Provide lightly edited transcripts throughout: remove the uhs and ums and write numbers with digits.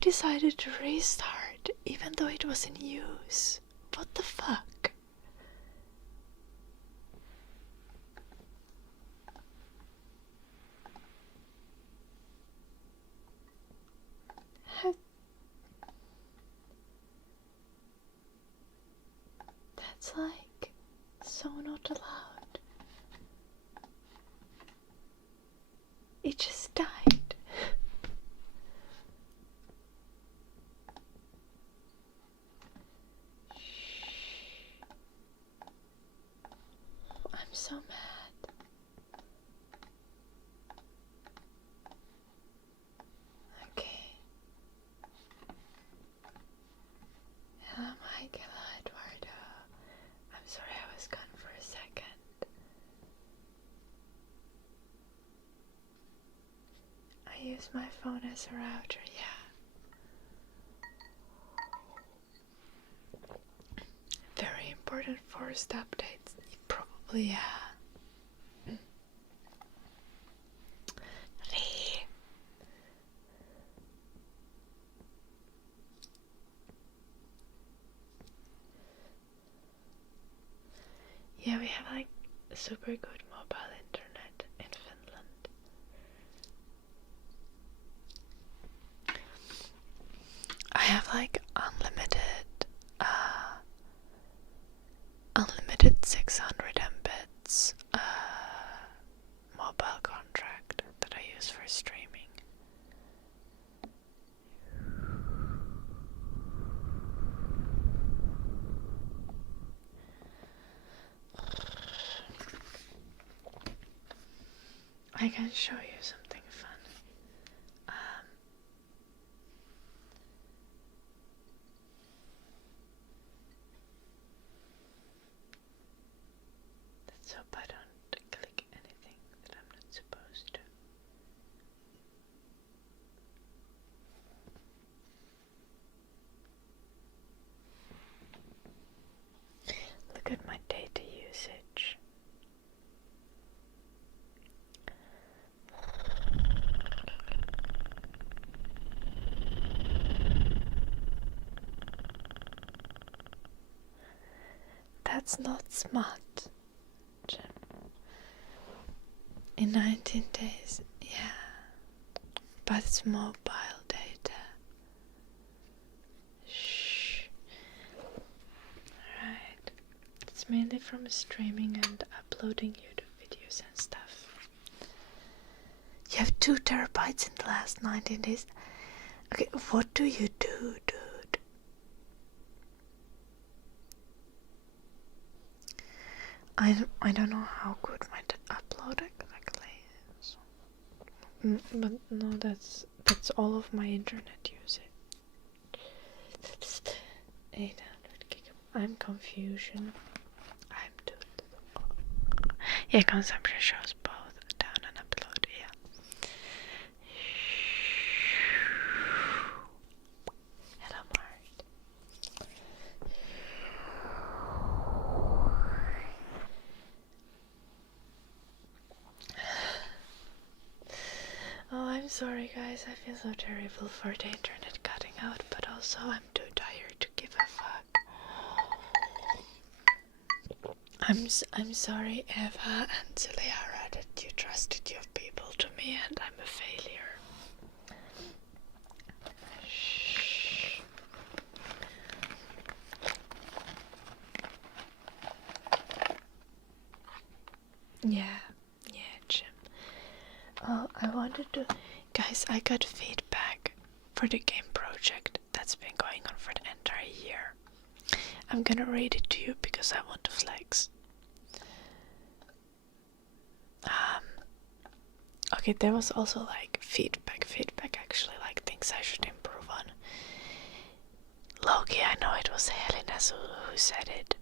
decided to restart even though it was in use. What the fuck? That's like so not allowed. It just died. I'm so mad. Okay. Hello, Michael, Eduardo. I'm sorry I was gone for a second. I use my phone as a router, yeah. Very important forced updates. Probably, yeah. Yeah, we have like super good mobile internet in Finland. I have like unlimited 600 Mbits mobile contract that I use for streaming. I can show you something fun. Let's hope I don't click anything that I'm not supposed to. Look at my data usage. That's not smart, Jim. In 19 days, yeah. But it's mobile data. Shh. Alright. It's mainly from streaming and uploading YouTube videos and stuff. You have 2 terabytes in the last 19 days. Okay, what do you do, dude? I don't know how good my upload exactly is. But no, that's all of my internet usage. 800 gigabytes. I'm confusion. I'm dude. Yeah, consumption shows both down and upload. Yeah. Hello, Mart. Oh, I'm sorry guys, I feel so terrible for the internet cutting out, but also I'm too tired to give a fuck. I'm sorry Eva and Celiara that you trusted your people to me and I'm a failure. Shh. Yeah, Jim. Oh, I wanted to... Guys, I got feedback for the game project that's been going on for the entire year. I'm gonna read it to you because I want to flex. Okay, there was also like feedback actually, like things I should improve on. Loki, I know it was Helena who said it.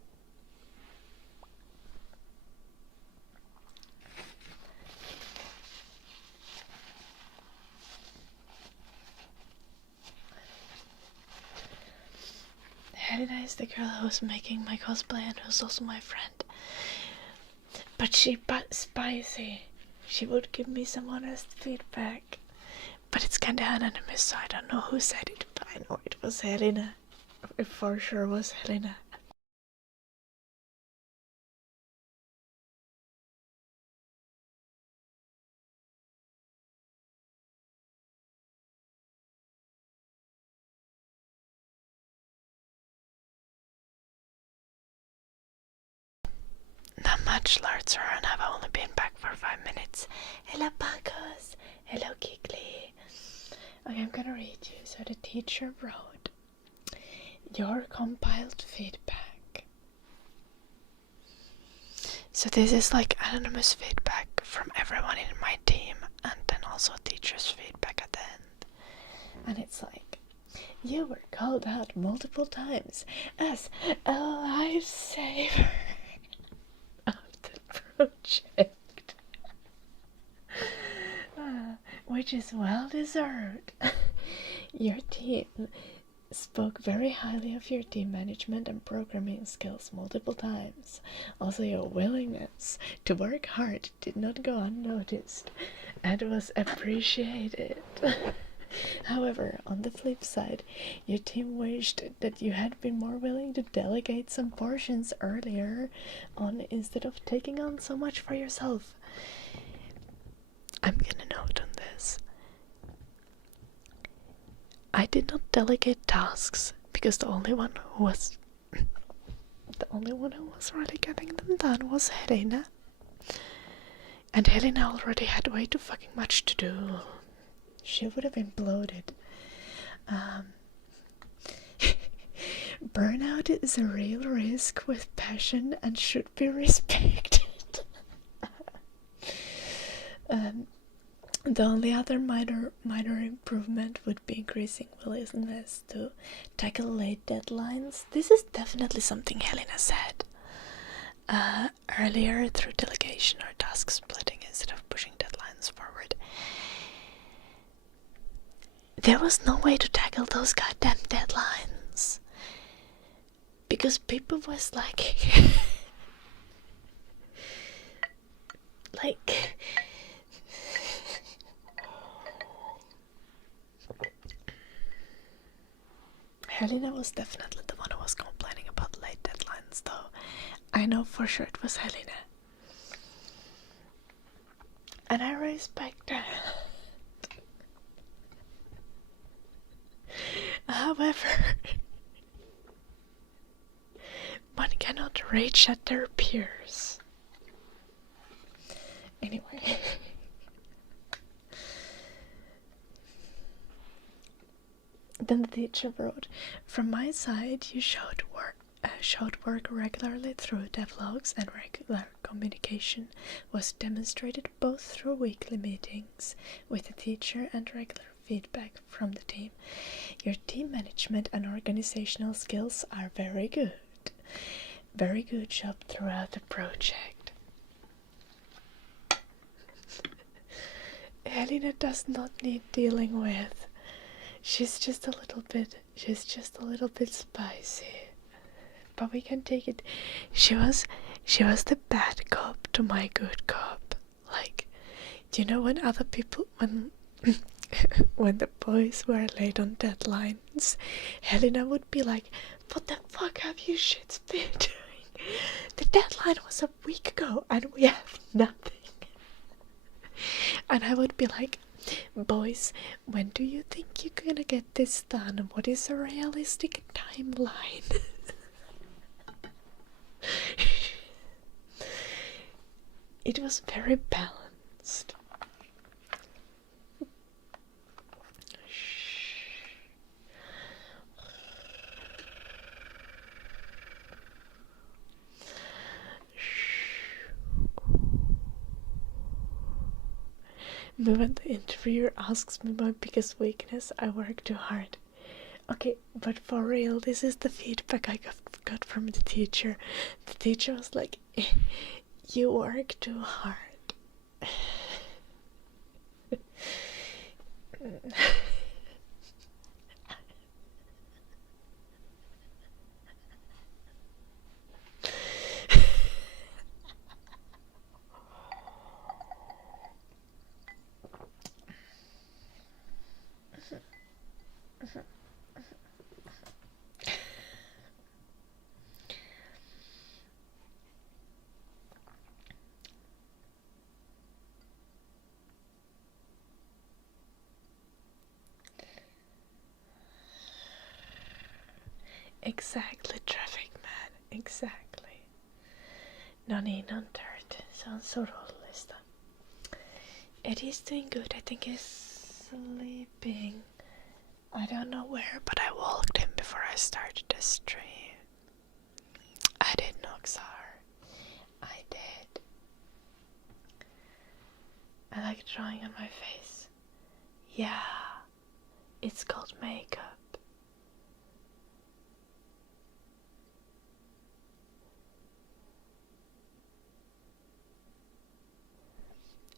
Helena is the girl who was making my cosplay and who's also my friend. But spicy. She would give me some honest feedback. But it's kinda anonymous, so I don't know who said it. I know it was Helena. It for sure was Helena. Not much, Lord Sir, and I've only been back for 5 minutes. Hello, Pacos. Hello, Kikli. Okay, I'm gonna read you. So the teacher wrote, your compiled feedback. So this is like anonymous feedback from everyone in my team, and then also teacher's feedback at the end. And it's like, you were called out multiple times as a lifesaver of the project, which is well deserved. Your team spoke very highly of your team management and programming skills multiple times. Also, your willingness to work hard did not go unnoticed and was appreciated. However, on the flip side, your team wished that you had been more willing to delegate some portions earlier on instead of taking on so much for yourself. I'm gonna note on this. I did not delegate tasks because the only one who was really getting them done was Helena. And Helena already had way too fucking much to do. She would have imploded. Burnout is a real risk with passion and should be respected. The only other minor improvement would be increasing willingness to tackle late deadlines. This is definitely something Helena said earlier, through delegation or task splitting instead of pushing deadlines forward. There was no way to tackle those goddamn deadlines because people was like Helena was definitely the one who was complaining about late deadlines, though. I know for sure it was Helena. And I respect her. However, one cannot rage at their peers. Anyway. Then the teacher wrote, from my side, you showed work regularly through devlogs, and regular communication was demonstrated both through weekly meetings with the teacher and regular feedback from the team. Your team management and organizational skills are very good. Very good job throughout the project. Helena does not need dealing with. She's just a little bit spicy. But we can take it. She was the bad cop to my good cop. Like, you know, when other people, when the boys were late on deadlines, Helena would be like, what the fuck have you shits been doing? The deadline was a week ago and we have nothing. And I would be like, boys, when do you think you're gonna get this done? What is a realistic timeline? It was very balanced. When the interviewer asks me my biggest weakness, I work too hard. Okay, but for real, this is the feedback I got from the teacher. The teacher was like, you work too hard. Exactly, traffic man. Exactly. No niin, on third. Se on surullista. Eddie's doing good. I think he's sleeping. I don't know where, but I walked him before I started the stream. I did, Noxar. I did. I like drawing on my face. Yeah, it's called makeup.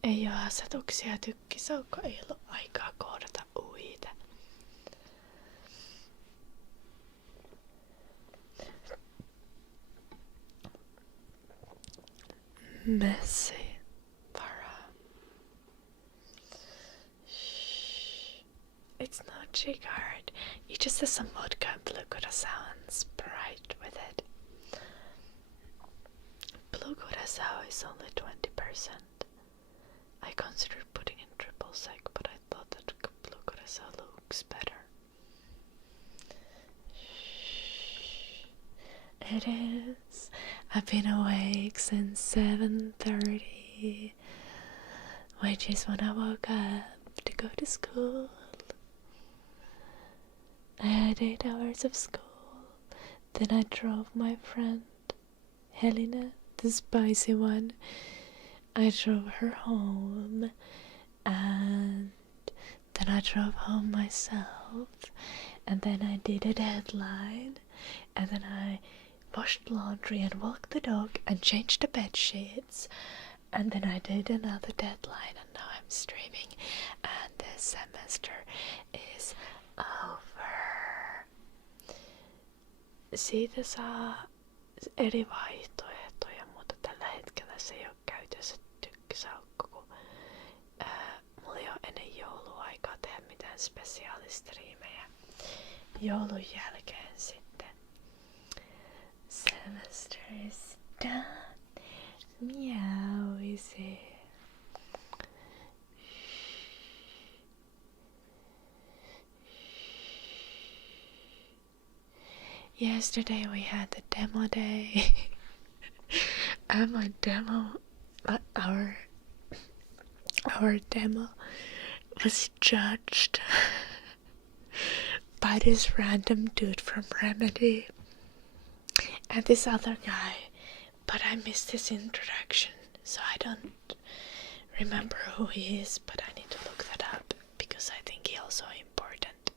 Ei oo asetuksia tykkisaukko, ei ollut aikaa koodata uita. Messy. It's not jigard. You just have some vodka and blue curacao and Sprite with it. Blue curacao is only 20%. I considered putting in triple sec, but I thought that blue curacao looks better. It is. I've been awake since 7:30, which is when I woke up to go to school. I had 8 hours of school. Then I drove my friend, Helena, the spicy one. I drove her home, and then I drove home myself, and then I did a deadline, and then I washed laundry and walked the dog and changed the bed sheets, and then I did another deadline, and now I'm streaming, and the semester is over. Siitä saa eri vaihtoehtoja, mutta tällä hetkellä se ei ole käytössä tykkisaukko, kun mulla ei ole ennen jouluaikaa tehdä mitään spesiaalistriimejä. Joulun jälkeen sitten. Semester is done. Meow is it? Yesterday we had the demo day. And my demo, our demo was judged by this random dude from Remedy and this other guy, but I missed his introduction, so I don't remember who he is, but I need to look that up because I think he also important.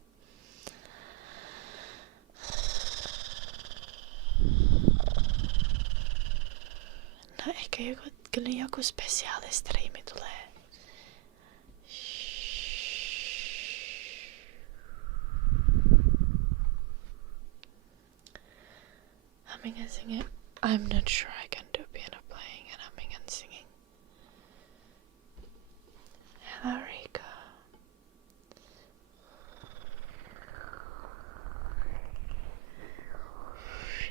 No ehkä kyllä joku spesiaalistriimi tulee. Humming and singing. I'm not sure I can do piano playing and humming and singing. Hello, Rico.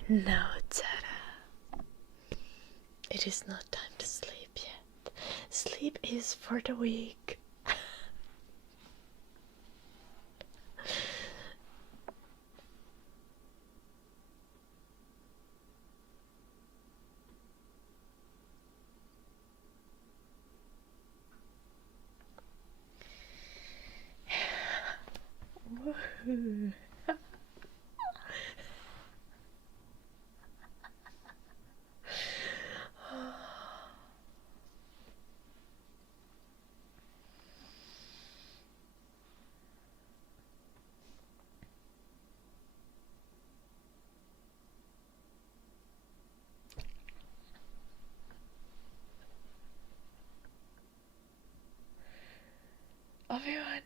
No, Tara. It is not time to sleep yet. Sleep is for the weak. Woohoo. Everyone,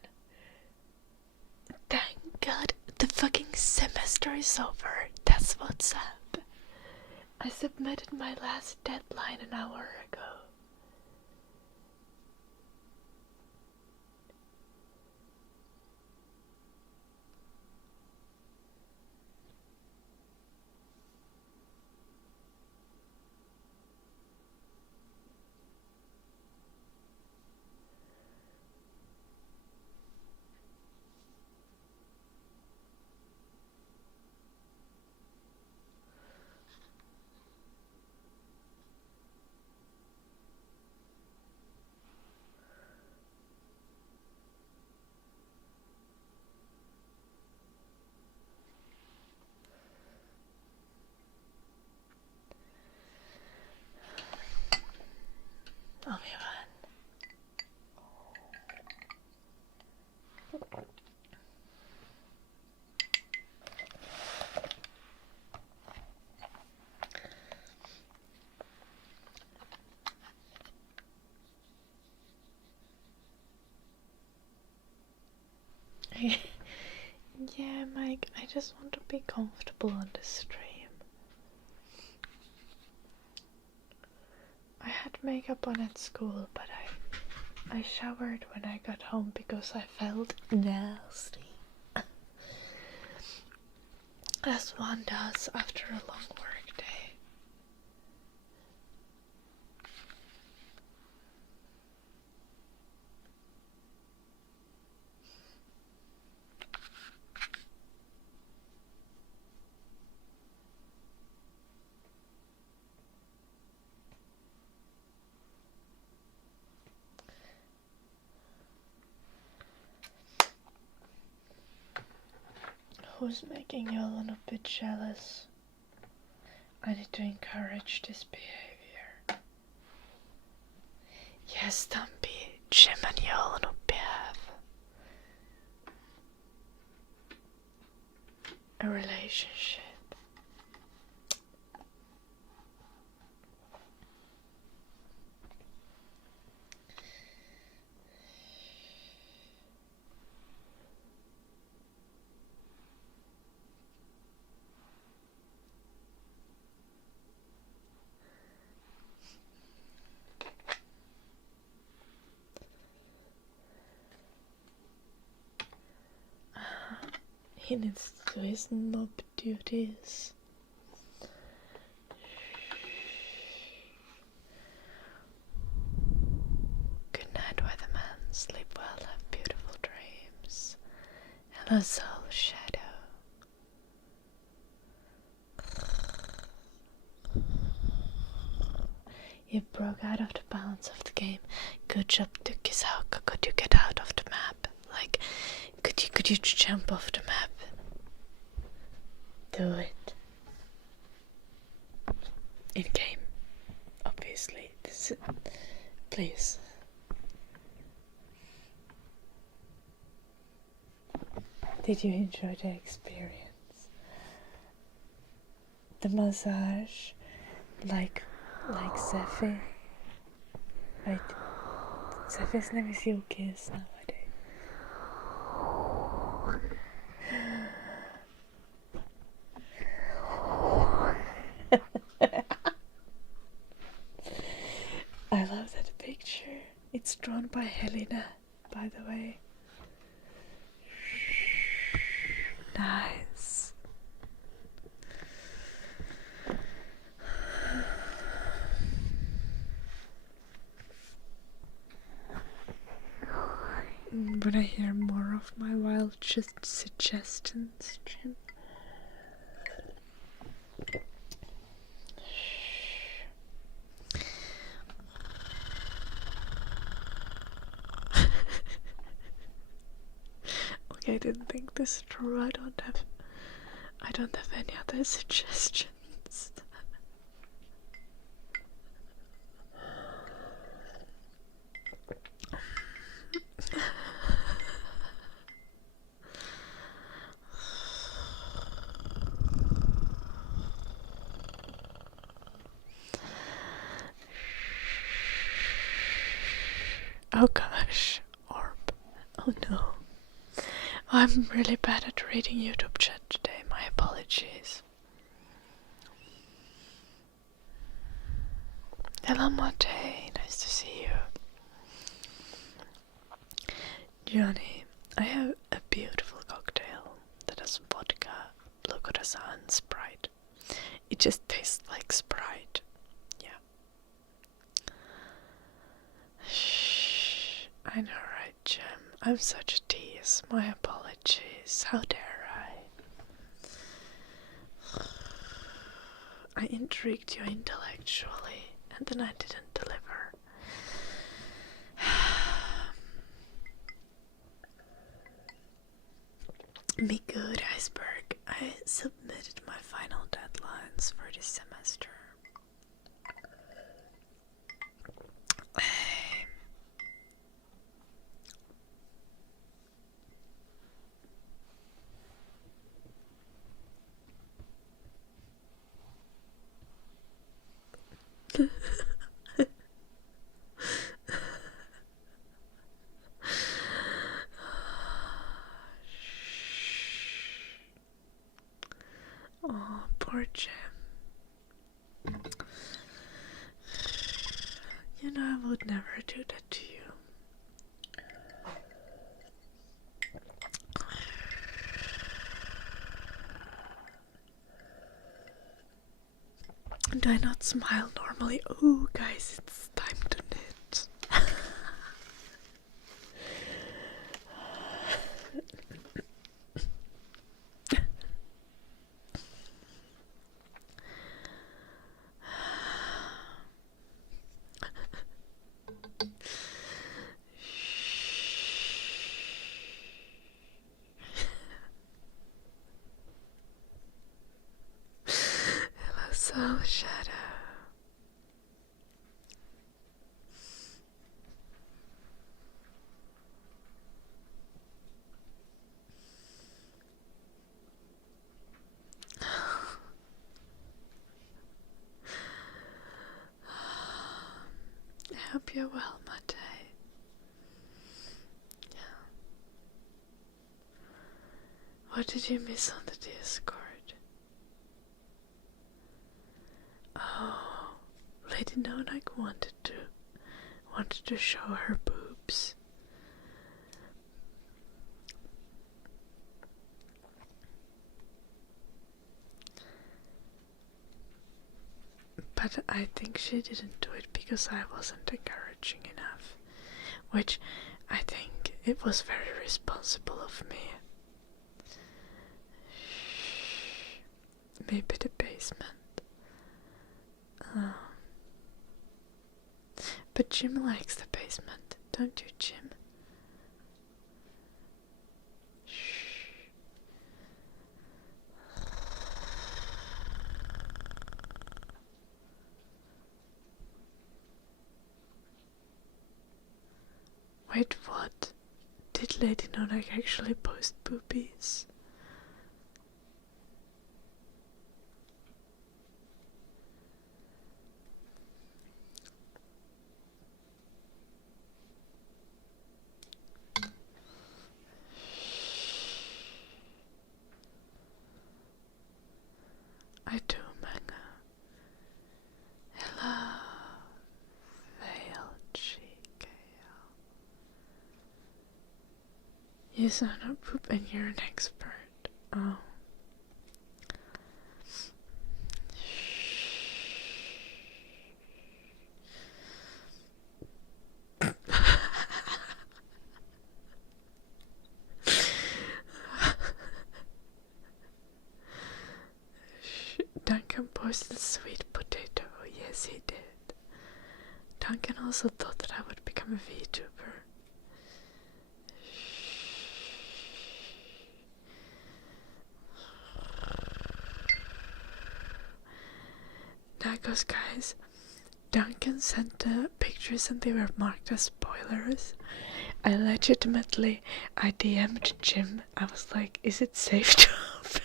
thank God the fucking semester is over. That's what's up. I submitted my last deadline an hour ago. time I just want to be comfortable on the stream. I had makeup on at school, but I showered when I got home because I felt nasty. As one does after a long work day. Who's making you a little bit jealous? I need to encourage this behavior. Yes, Dumpy, Jim and jag nog behöver a relationship. He needs to do his knob duties. Good night, weatherman. Sleep well, have beautiful dreams. Hello, soul shadow. You broke out of the balance of the game. Good job, Tukis. How could you get out of the map? Like, could you jump off the map? Do it. In game, obviously. Please. Did you enjoy the experience? The massage, like Seffi. Right. Seffi's name is Yukis nowadays. I love that picture. It's drawn by Helena, by the way. Nice. When I hear more of my wild suggestions, Jim. Okay, I didn't think this through. I don't have any other suggestions. Oh gosh, Orb. Oh no. I'm really bad at reading YouTube chat today, my apologies. Hello Mate, nice to see you. Johnny, I have a beautiful cocktail that has vodka, blue curacao and Sprite. It just tastes like Sprite. Yeah. Shh. I know, right, Jim? I'm such a tease. My apologies. How dare I? I intrigued you intellectually, and then I didn't deliver. Me good, Iceberg. I submitted my final deadlines for this semester. Poor Jim. You know, I would never do that to you. Do I not smile normally? Oh, guys, it's time to knit. Hello, Soul Shadow. I hope you're well, Mate. Yeah. What did you miss on the Discord? Oh, Lady Nonak wanted to show her boobs. But I think she didn't do it because I wasn't encouraging enough. Which I think it was very responsible of me. Maybe the basement. But Jim likes the basement, don't you, Jim? Wait, what? Did Lady Nonak actually post boobies? I do, manga. Hello, Veil GKL. You saw no poop and you're an expert. Oh. Duncan posted sweet potato. Yes, he did. Duncan also thought that I would become a VTuber. Now goes, guys. Duncan sent the pictures and they were marked as spoilers. I DM'd Jim. I was like, is it safe to open?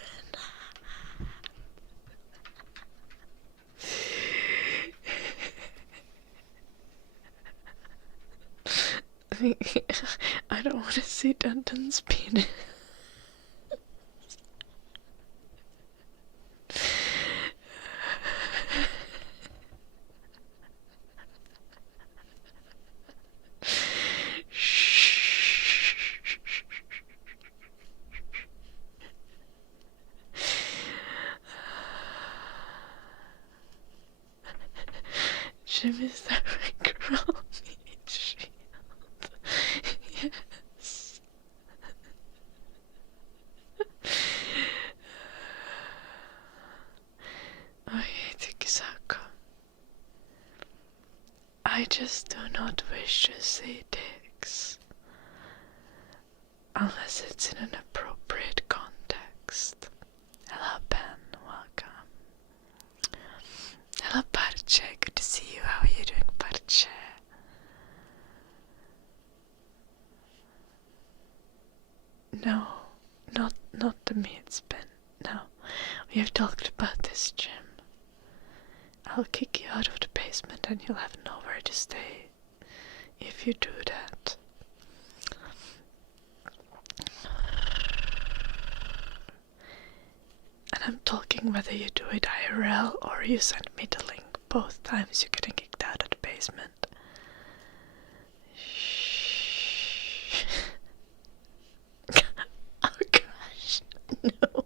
I don't want to see Duncan's penis. Jim is the right girl. Shield. Yes. Okay, Tikisako. I just do not wish to see dicks. Unless it's in an appropriate context. Hello, Ben. Welcome. Hello, Parche. Good to see you. How are you doing, Parche? No, not the meat spin. No, we have talked about this, Jim. I'll kick you out of the basement and you'll have nowhere to stay if you do that. And I'm talking whether you do it IRL or you send me the link. Both times you're getting kicked out of the basement. Oh gosh, no.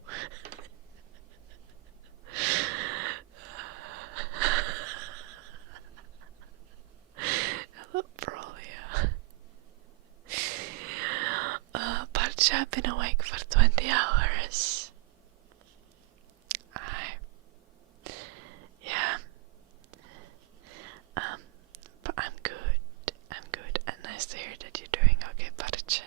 Hello, Brolia. But I've been awake for 20 hours. Yeah. But I'm good. I'm good. And nice to hear that you're doing okay, Parche.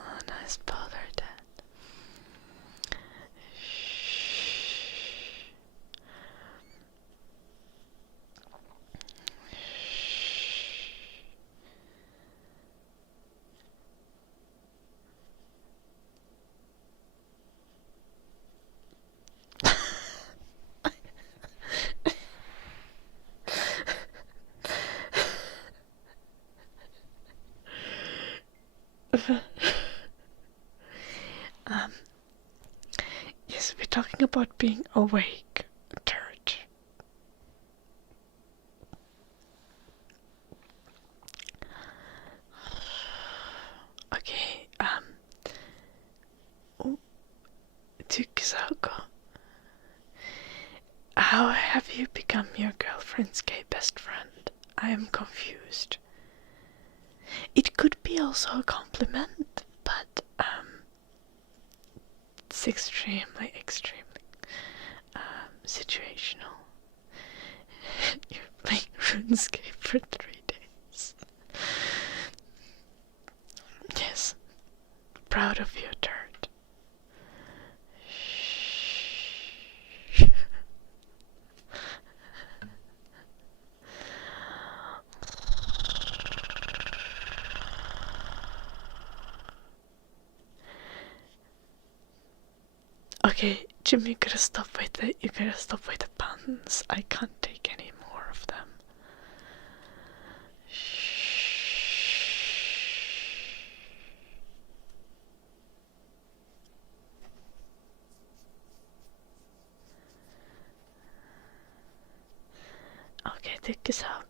Oh, nice powder then. Yes, we're talking about being awake, turd. Okay, Tsukisako. How have you become your girlfriend's gay best friend? I am confused. It could be also a compliment, but it's extremely situational. You're playing RuneScape for 3 days. Yes, proud of you, turd. Okay, Jim, you gotta stop with the puns. I can't take any more of them. Okay, tyckisako.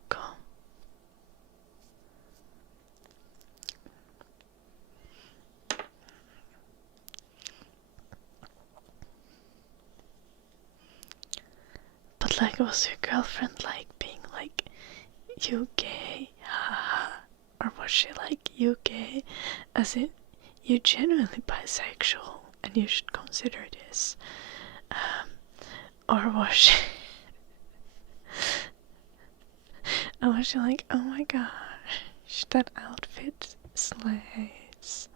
But like, was your girlfriend like being like, you gay, haha? Or was she like, you gay, as in, you're genuinely bisexual and you should consider this? Or was she... or was she like, oh my gosh, that outfit slays.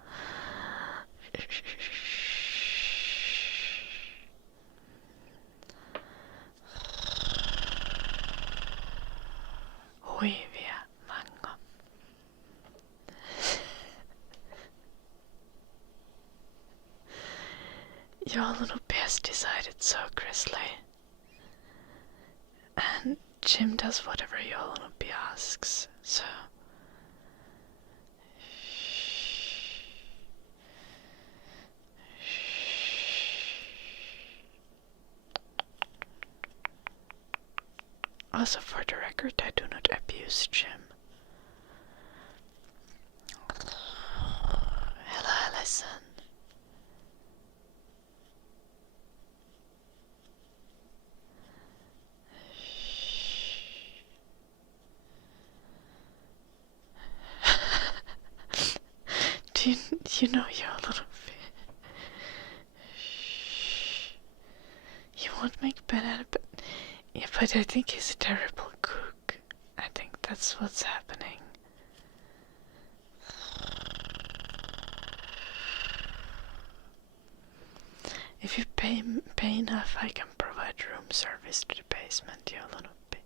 Huivia mango. Your little bears decided so, Grizzly. And Jim does whatever your little bee asks, so... Also, for the record, I do not abuse Jim. Hello, Alison. Do you know your little bit? You won't make banana, but yeah, but I think he's a terrible cook. I think that's what's happening. If you pay enough, I can provide room service to the basement, Joulunuppi.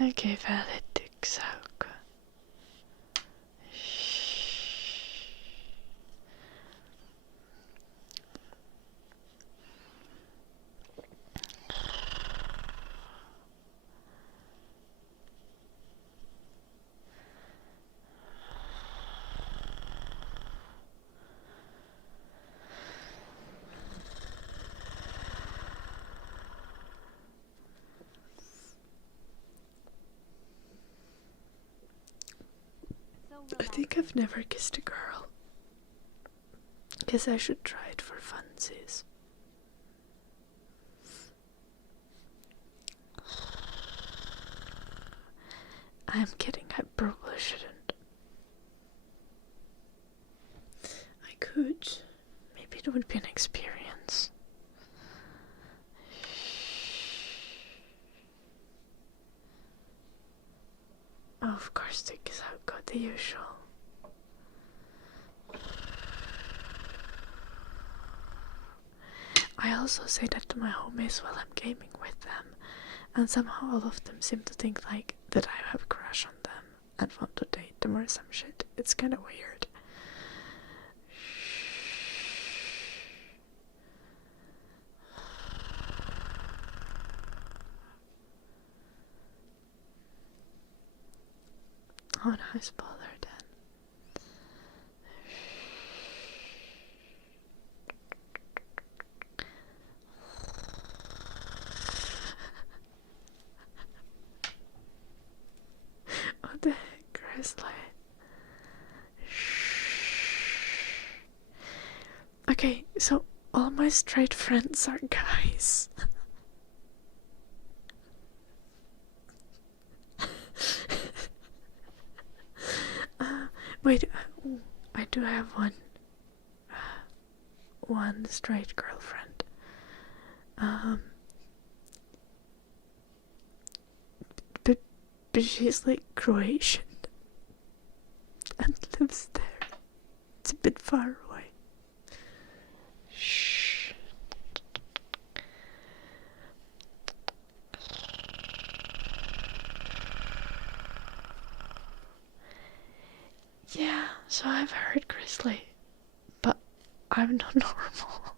Okei, välittyykö saukko? I think I've never kissed a girl. Guess I should try it for funsies. I'm kidding, I probably shouldn't. I could. Maybe it would be an experience. Oh, of course, the Kisauko, the usual. I also say that to my homies while I'm gaming with them, and somehow all of them seem to think like that I have a crush on them and want to date them or some shit. It's kind of weird. Oh, nice baller then. What the heck, Grizzly? Okay, so all my straight friends are guys. Wait, I do have one straight girlfriend. But she's like Croatian and lives there. It's a bit far away. Shh. Yeah, so I've heard Grizzly, but I'm not normal.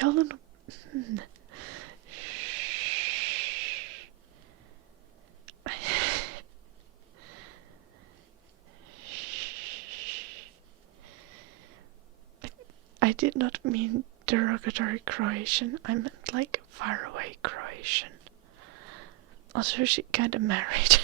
Y'all don't. I did not mean derogatory Croatian. I meant like far away Croatian. Also, she kinda married.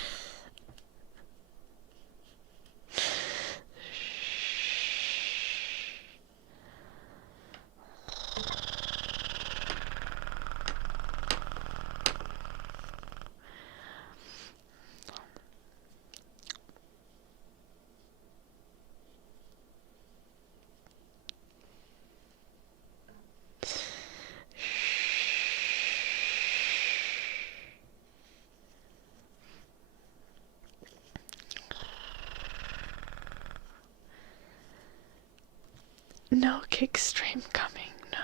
No kick stream coming, no.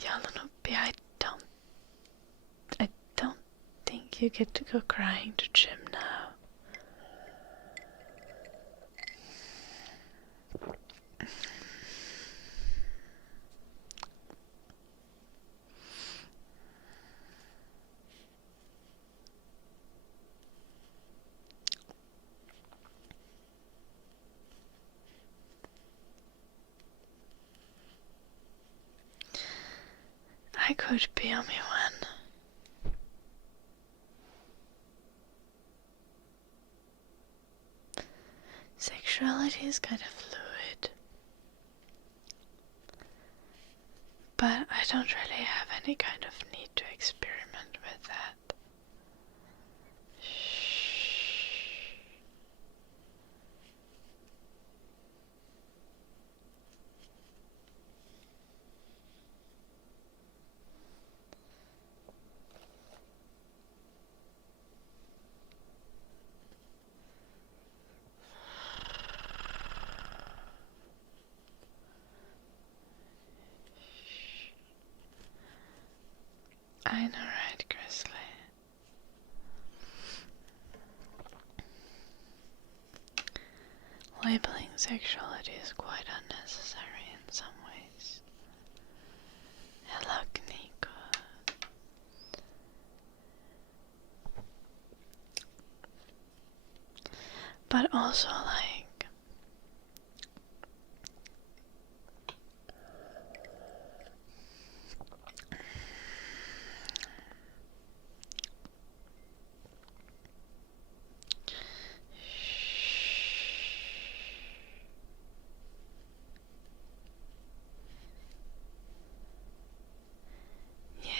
Yalanoppi, I don't think you get to go crying to gym now. I could be a me one. Sexuality is kind of fluid, but I don't really have any kind of need to experiment with that. I know, right, Grizzly? Labeling sexuality is quite unnecessary in some ways. Hello, Nico. But also, like, yeah,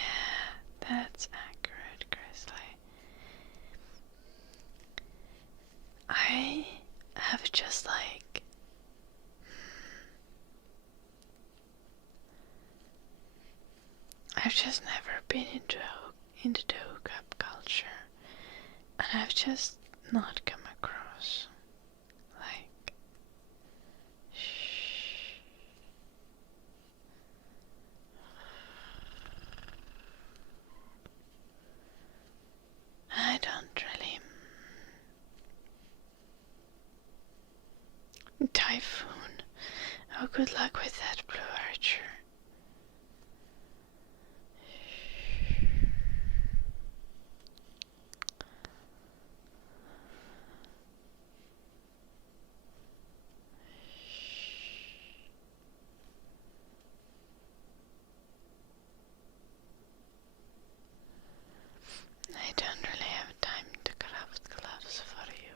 that's accurate, Grizzly. I have just like I've just never been into the hookup culture, and I've just not come across like I don't really. Typhoon. Oh, good luck with that, Blue Archer. I don't really have time to craft gloves for you.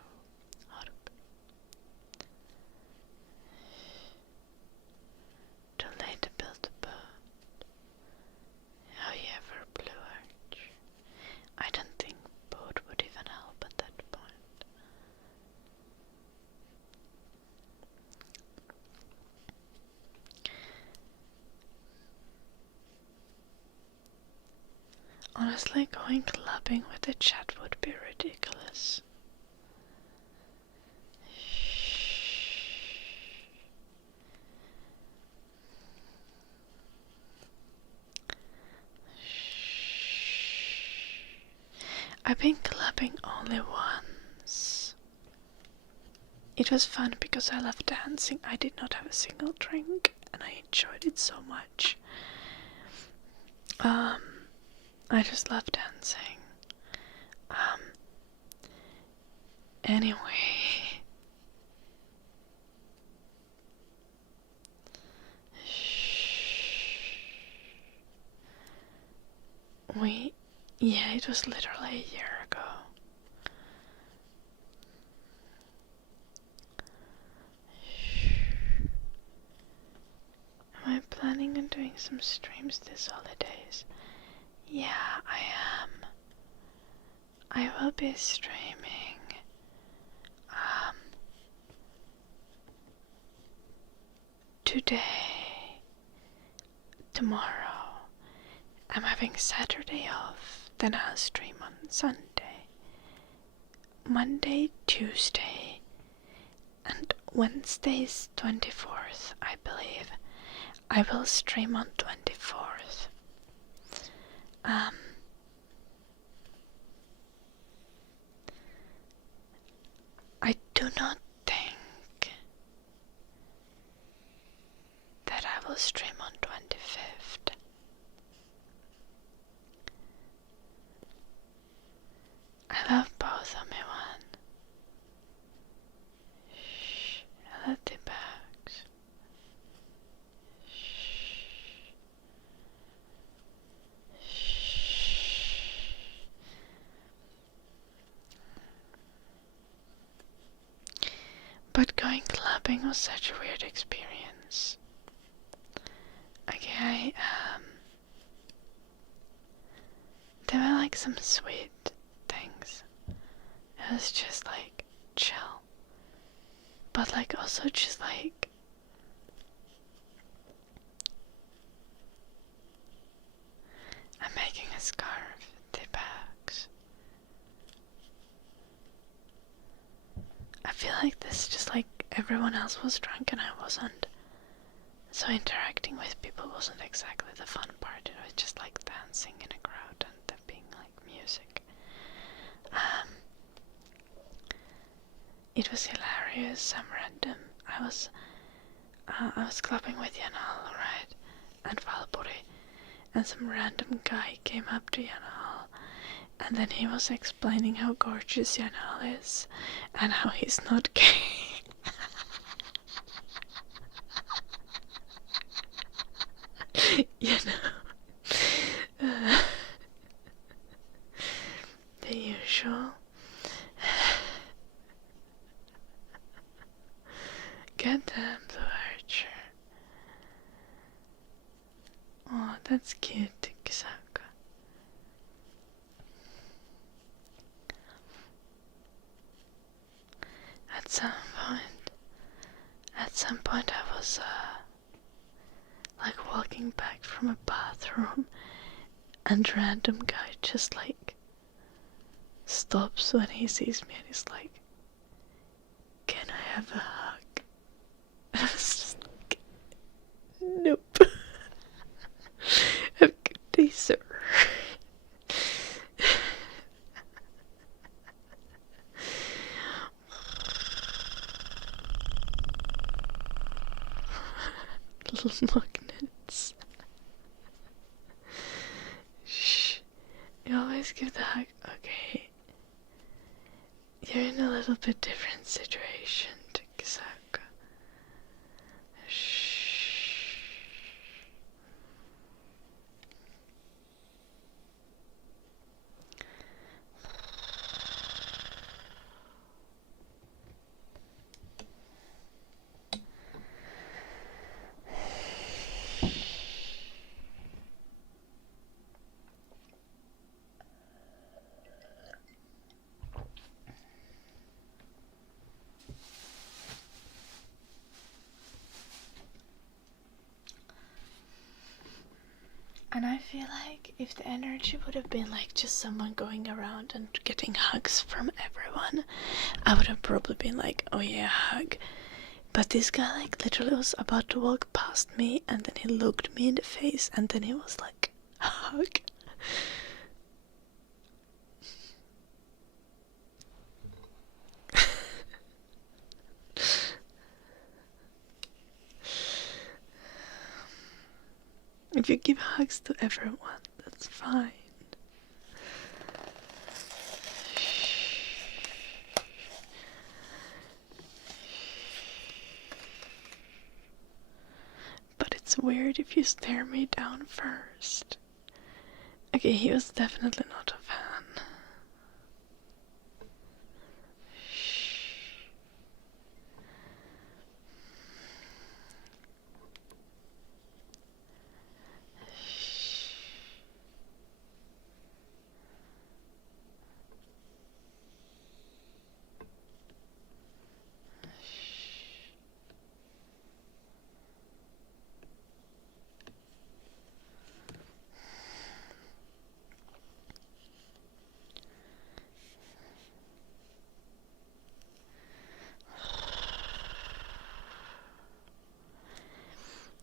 Too late to build a boat. However, Blue Arch. I don't think boat would even help at that point. Honestly, going clubbing with the chat would be ridiculous. I've been clubbing only once. It was fun because I love dancing. I did not have a single drink and I enjoyed it so much. I just love dancing. Anyway. Yeah, it was literally a year ago. Am I planning on doing some streams this holidays? Yeah, I am. I will be streaming today, tomorrow. I'm having Saturday off, then I'll stream on Sunday, Monday, Tuesday, and Wednesday's 24th, I believe. I will stream on 24th. I do not think that I will stream on 25th. I love both of me one. Shh, I love the bags. Shh. Yapping was such a weird experience. Okay, there were like some sweet things. It was just like chill. But like also just like I'm making a scarf, tea bags. I feel like this just like everyone else was drunk and I wasn't. So interacting with people wasn't exactly the fun part. It was just like dancing in a crowd and there being like music. It was hilarious. Some random. I was clubbing with Yanal, right, and Valpuri, and some random guy came up to Yanal, and then he was explaining how gorgeous Yanal is, and how he's not gay. You know, the usual. Goddamn Blue Archer. Oh, that's cute, Kisaka. At some point I was like walking back from a bathroom, and random guy just like stops when he sees me and he's like, "Can I have a hug?" And I was just like, "Nope." Have a good day, sir. Little magnets. Shh. You always give the hug. Okay. You're in a little bit different situation to Kisaka. Shh. And I feel like if the energy would have been like just someone going around and getting hugs from everyone, I would have probably been like, oh yeah, hug. But this guy like literally was about to walk past me, and then he looked me in the face, and then he was like, hug. If you give hugs to everyone, that's fine. But it's weird if you stare me down first. Okay, he was definitely not a fan.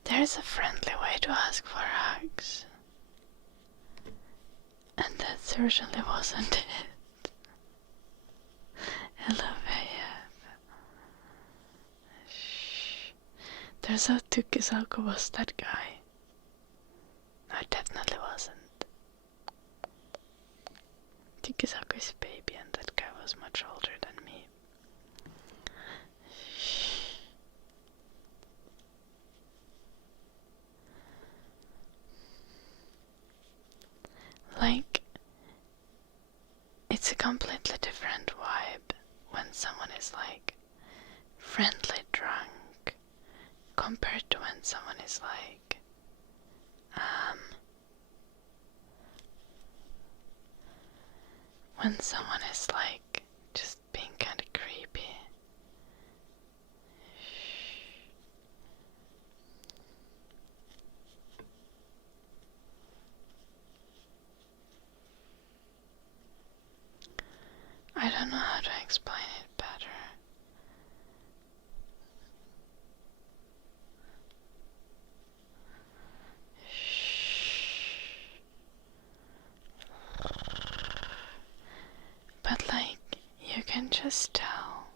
There's a friendly way to ask for hugs. And that certainly wasn't it. Hello, Ayab. Shh. Turns out Tukisako was that guy. No, it definitely wasn't. Tukisako is a baby and that guy was much older than me. Like, it's a completely different vibe when someone is like friendly drunk compared to when someone is like, when someone is like just being kind of creepy. I don't know how to explain it better. But like, you can just tell.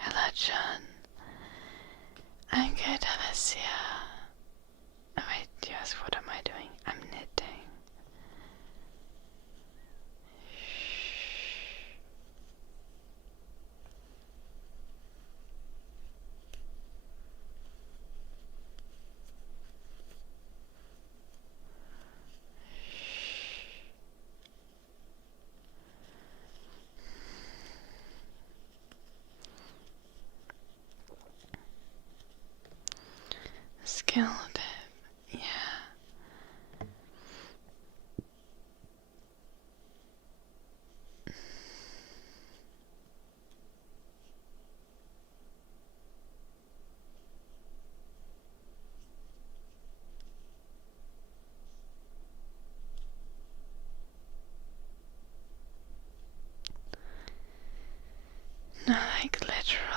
Hello, John. I'm good, Alessia. Oh, wait, yes, what am I doing? I'm knitting. Skill dip, yeah. No, like literally.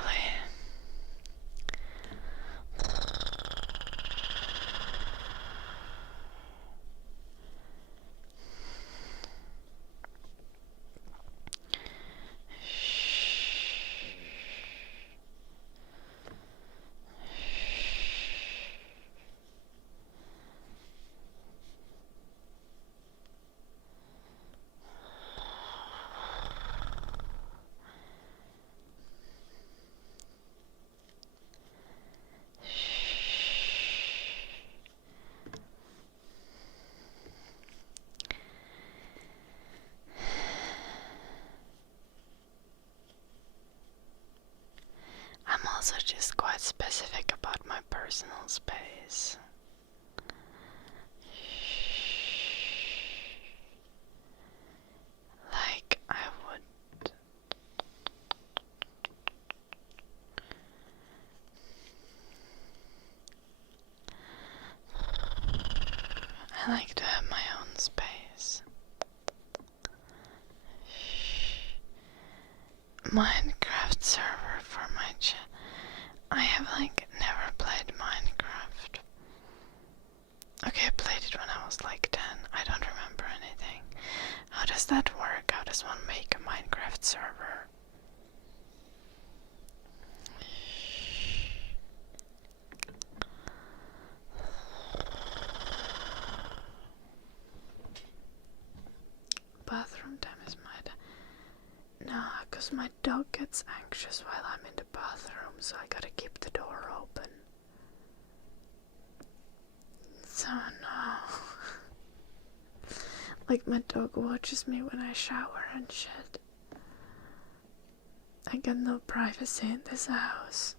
I'm also just quite specific about my personal space. Like, I like to have my own space. Minecraft server for my chat. I have like never played Minecraft. Okay, I played it when I was like 10. I don't remember anything. How does that work? How does one make a Minecraft server? Bathroom time is my time. No, because my dog gets anxious while I'm in the bathroom, so I gotta keep the door open. So no. Like my dog watches me when I shower and shit. I got no privacy in this house.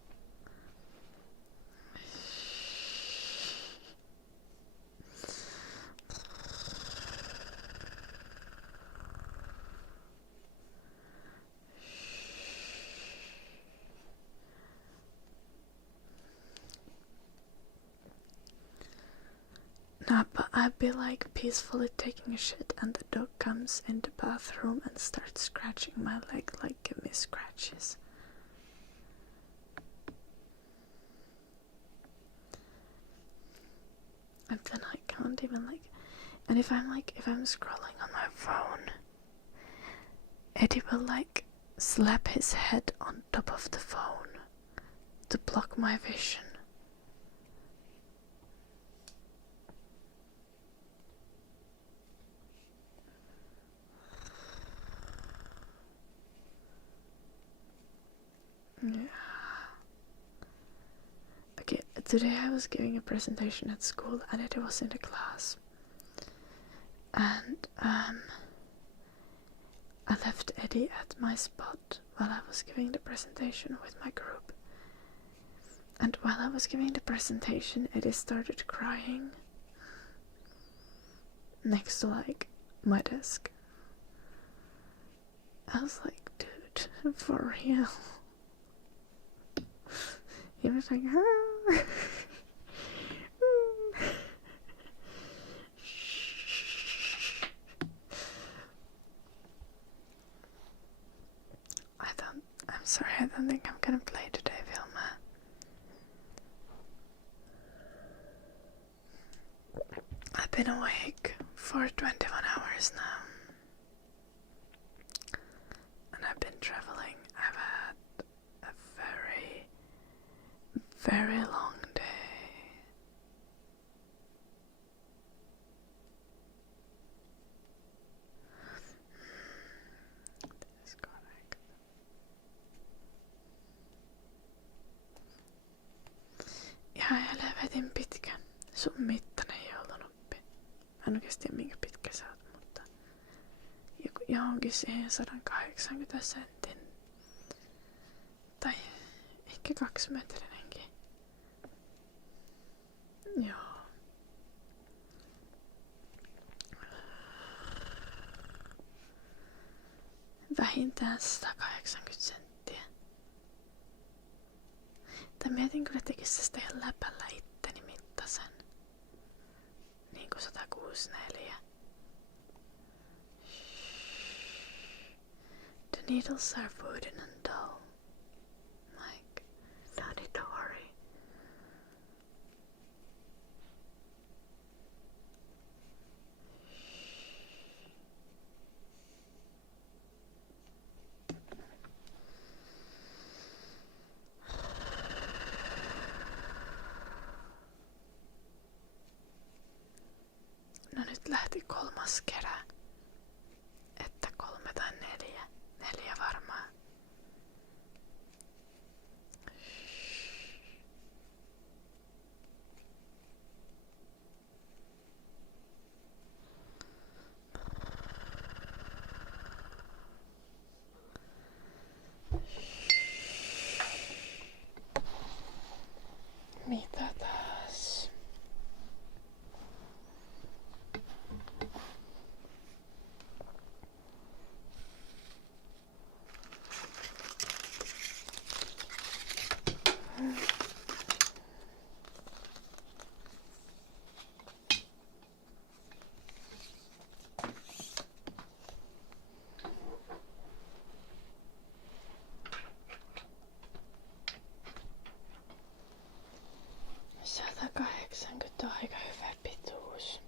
No, but I'd be like peacefully taking a shit and the dog comes in the bathroom and starts scratching my leg, like give me scratches. And then I can't even like, and if I'm scrolling on my phone, Eddie will like slap his head on top of the phone to block my vision. Yeah. Okay, today I was giving a presentation at school and it was in the class. And I left Eddie at my spot while I was giving the presentation with my group. And while I was giving the presentation, Eddie started crying next to like my desk. I was like, dude, for real. He was like, ah. I'm sorry, I don't think I'm gonna play today, Vilma. I've been awake for 21 hours now. And I've been traveling. I've had a very, very long day. This is correct. Ihan helvetin pitkä. Sun mittainen joulunoppi. Mä en oikeesti tiedä minkä pitkä sä oot, mutta johonkin siihen 180 sentin. Tai ehkä 2-metrinenkin. Joo. Vähintään 180 senttiä. Tai mietin kyllä tekisi sitä ihan läpällä itteni mittasen. Niin kuin 164. The needles are wooden and dull. Like, no need to worry. No nyt lähti 3. kerä. Että 3 tai 4. 4 varmaan. Mitä taas? On aika hyvä pituus.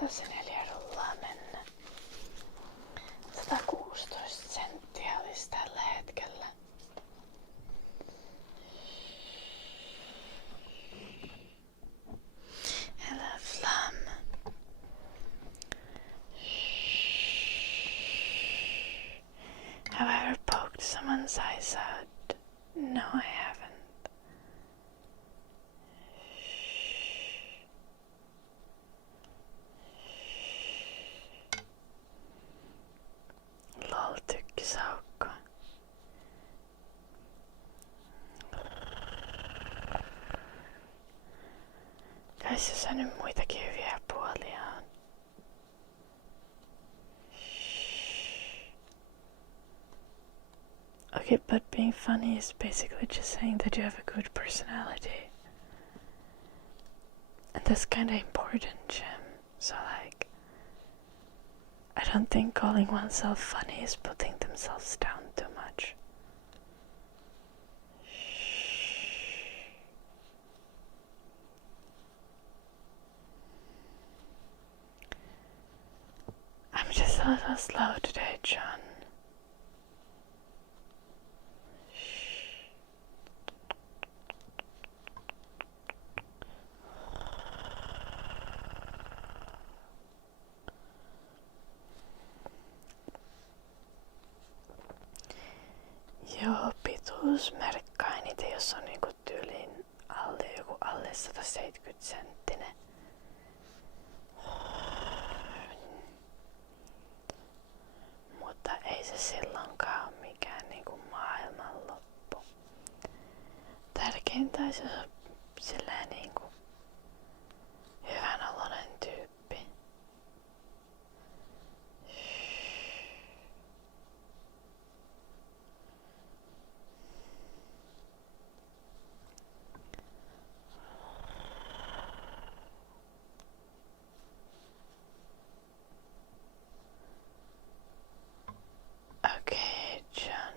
Tosi 4 rullaa mennä. 116 senttiä olisi tällä hetkellä. Hello, Flam. Have I ever poked someone's eyes out? No, I haven't. Lol, tykkisaukko. Kai se syönyt muitakin hyviä puoliaan. Okay, but being funny is basically just saying that you have a good personality. And that's kind of important, Jim. So, like, I don't think calling oneself funny is putting themselves down too much. I'm just a little slow today, John. Joo, pituus merkkaa eniten, jos on niinku tyyliin alle 170 senttinen. Mutta ei se silloinkaan ole mikään niinku maailmanloppu. Tärkeintä olisi olla silleen niinku hyvän oloinen tyyppi. Okay, John.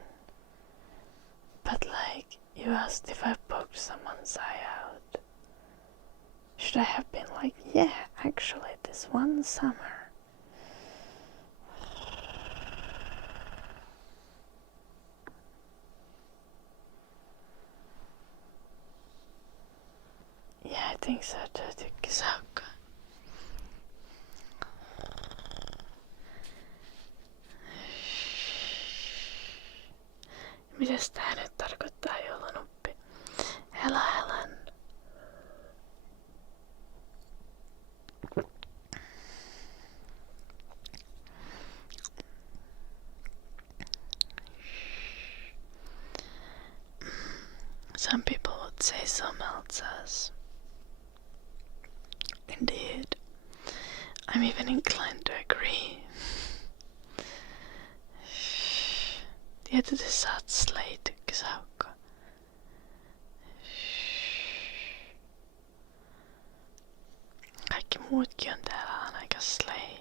But like, you asked if I poked someone's eye out. Should I have been like, yeah, actually, this one summer. Yeah, I think so too, tycker Saukka. Mitäs tää nyt tarkoittaa, joulunuppi? Hello, Helen. Some people would say so melts us. Indeed. I'm even inclined to agree. Tietysti sä oot slay, tykkö Saukko. Kaikki muutkin on täällä aika slay.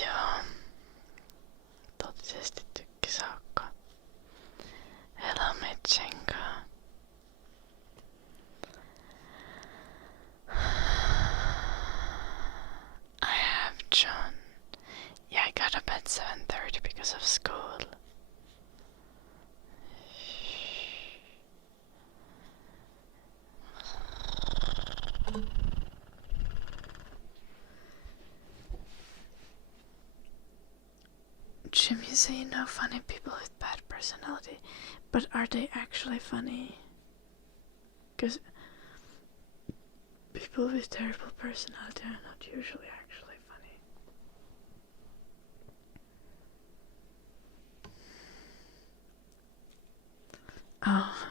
Joo. Totisesti tykki Saukko. Hello, Mitchenko. I have, John. Yeah, I got up at 7:30 because of school. Jim, you say you know funny people with bad personality, but are they actually funny? Because people with terrible personality are not usually actually funny. Oh,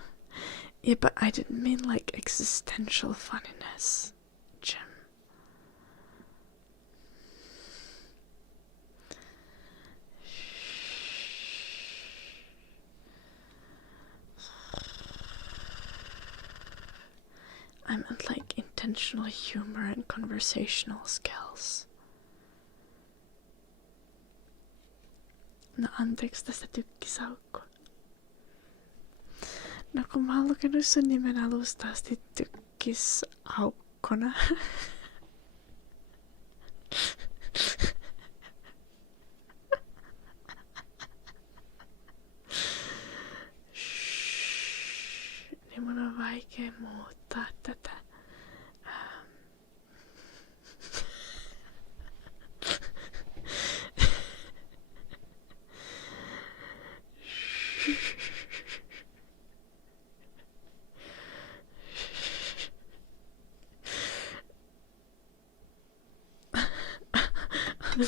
yeah, but I didn't mean like existential funniness, Jim. I meant like intentional humor and conversational skills. No anteeksi tästä tykkisaukko. No kun mä oon lukenut sun nimen alusta asti tykkisaukkona. Niin mun on vaikea muuttaa tätä.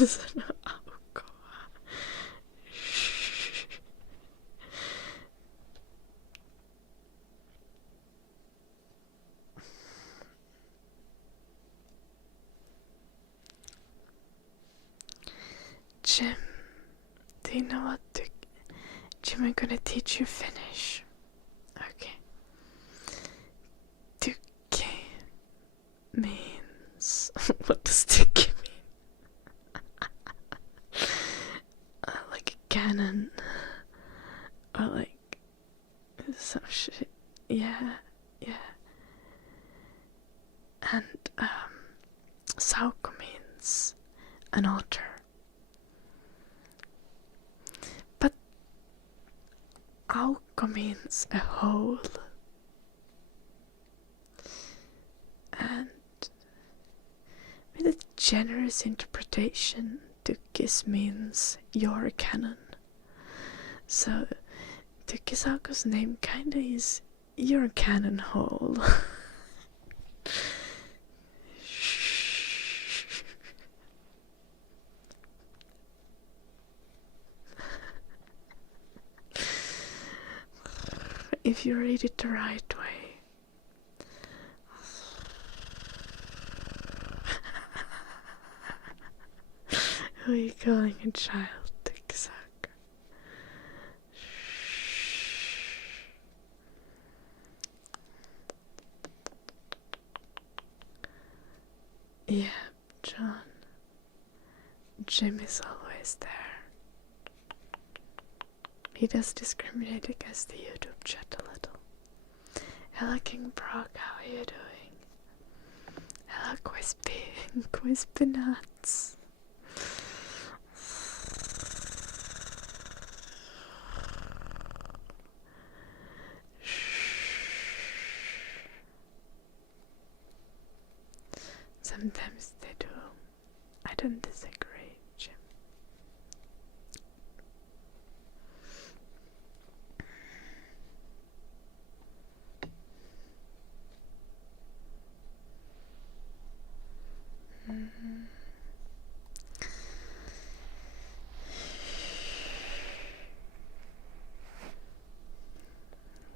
Sano aukkoa. Jim, do you know what Jim, I'm gonna teach you Finnish. Okay. Tykke means... what does tykke mean? Like a cannon. Or like some shit. Yeah. And Saukko means an otter. But Aukko means a hole. And with a generous interpretation, Tykkis means your cannon. So Tykkisauko's name kinda is your cannon hole. If you read it the right way. Who are you calling a child, Tykkisauko? Yeah, John. Jim is always there. He does discriminate against the YouTube chat a little. Hello King Brock, how are you doing? Hello Quispy Nuts. Sometimes they do. I don't disagree, Jim.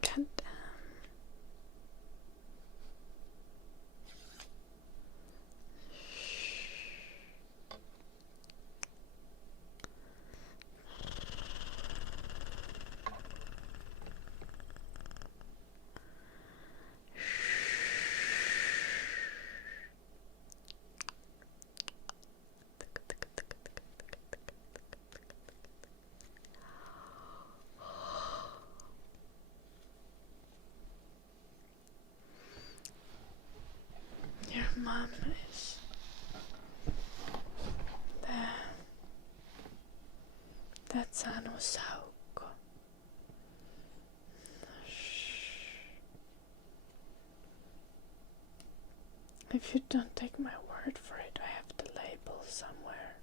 God damn. Your mom is there. That's Anu Saukko. If you don't take my word for it, I have the label somewhere.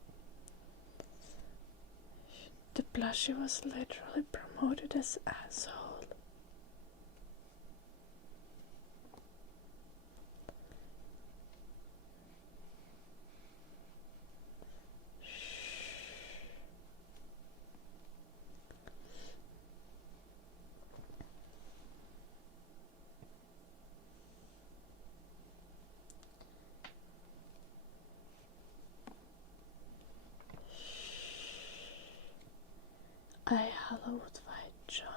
The plushie was literally promoted as asshole. I hallowed white John.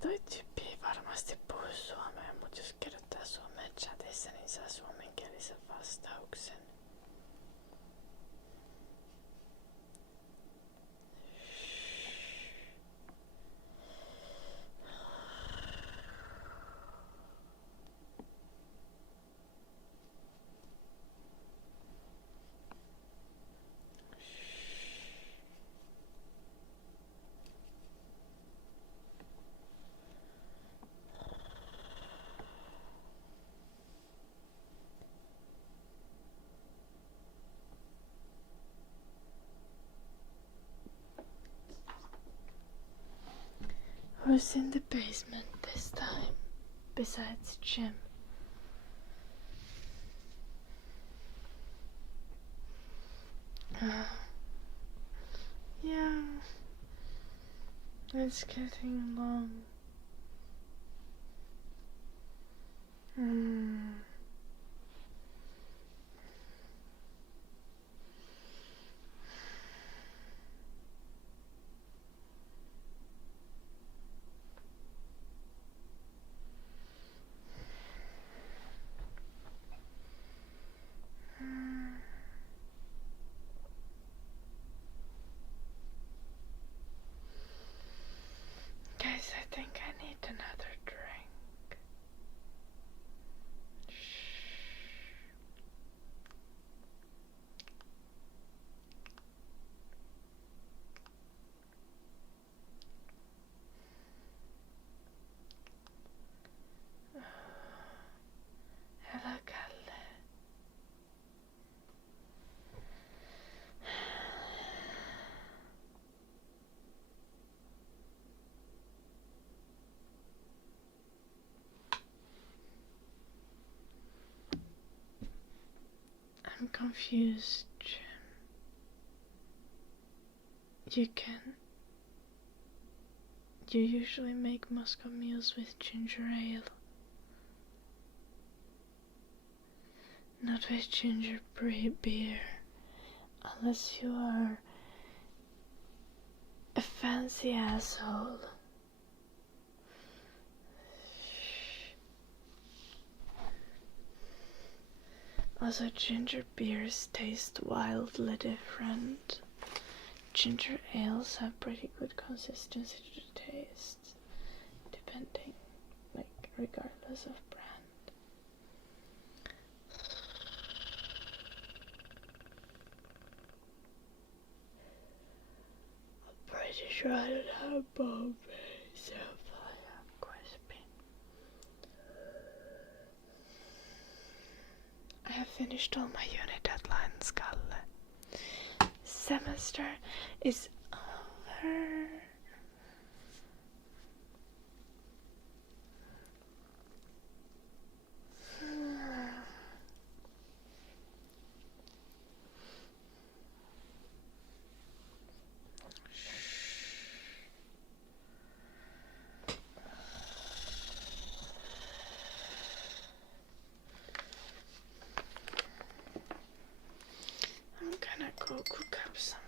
Toi tyyppi varmasti puhuu suomea, mut jos kirjoittaa suomeen chatissa, niin saa suomenkielisen vastauksen. Who's in the basement this time, besides Jim? Yeah, it's getting long. Guys, I think I need another drink. Hello, Kalle. I'm confused, Jim. You usually make Moscow meals with ginger ale. Not with ginger beer. Unless you are a fancy asshole. Also, ginger beers taste wildly different. Ginger ales have pretty good consistency to the taste, depending, regardless of brand. I'm pretty sure I don't have Bombay, so I have crispy. I have finished all my unit deadlines, Kalle. Semester is over. I'm gonna go cook up something.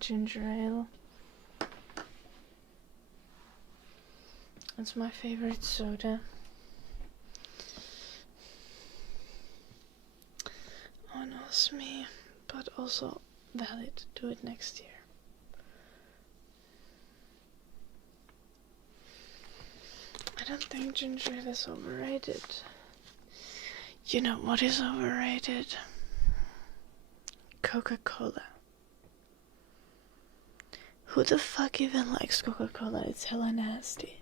ginger ale. It's my favorite soda. Oh no, it's me, but also valid. Do it next year. I don't think ginger ale is overrated. You know what is overrated? Coca-Cola. Who the fuck even likes Coca-Cola? It's hella nasty.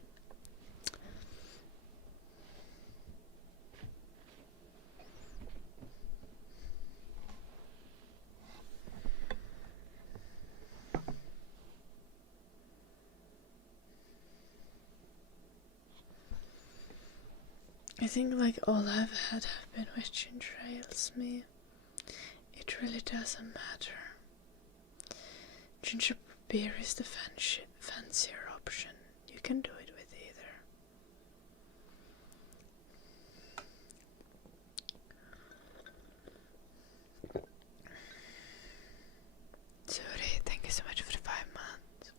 I think like all I've had have been with ginger ales, me. It really doesn't matter. Ginger beer is the fancier option. You can do it with either. Sorry, thank you so much for the 5 months.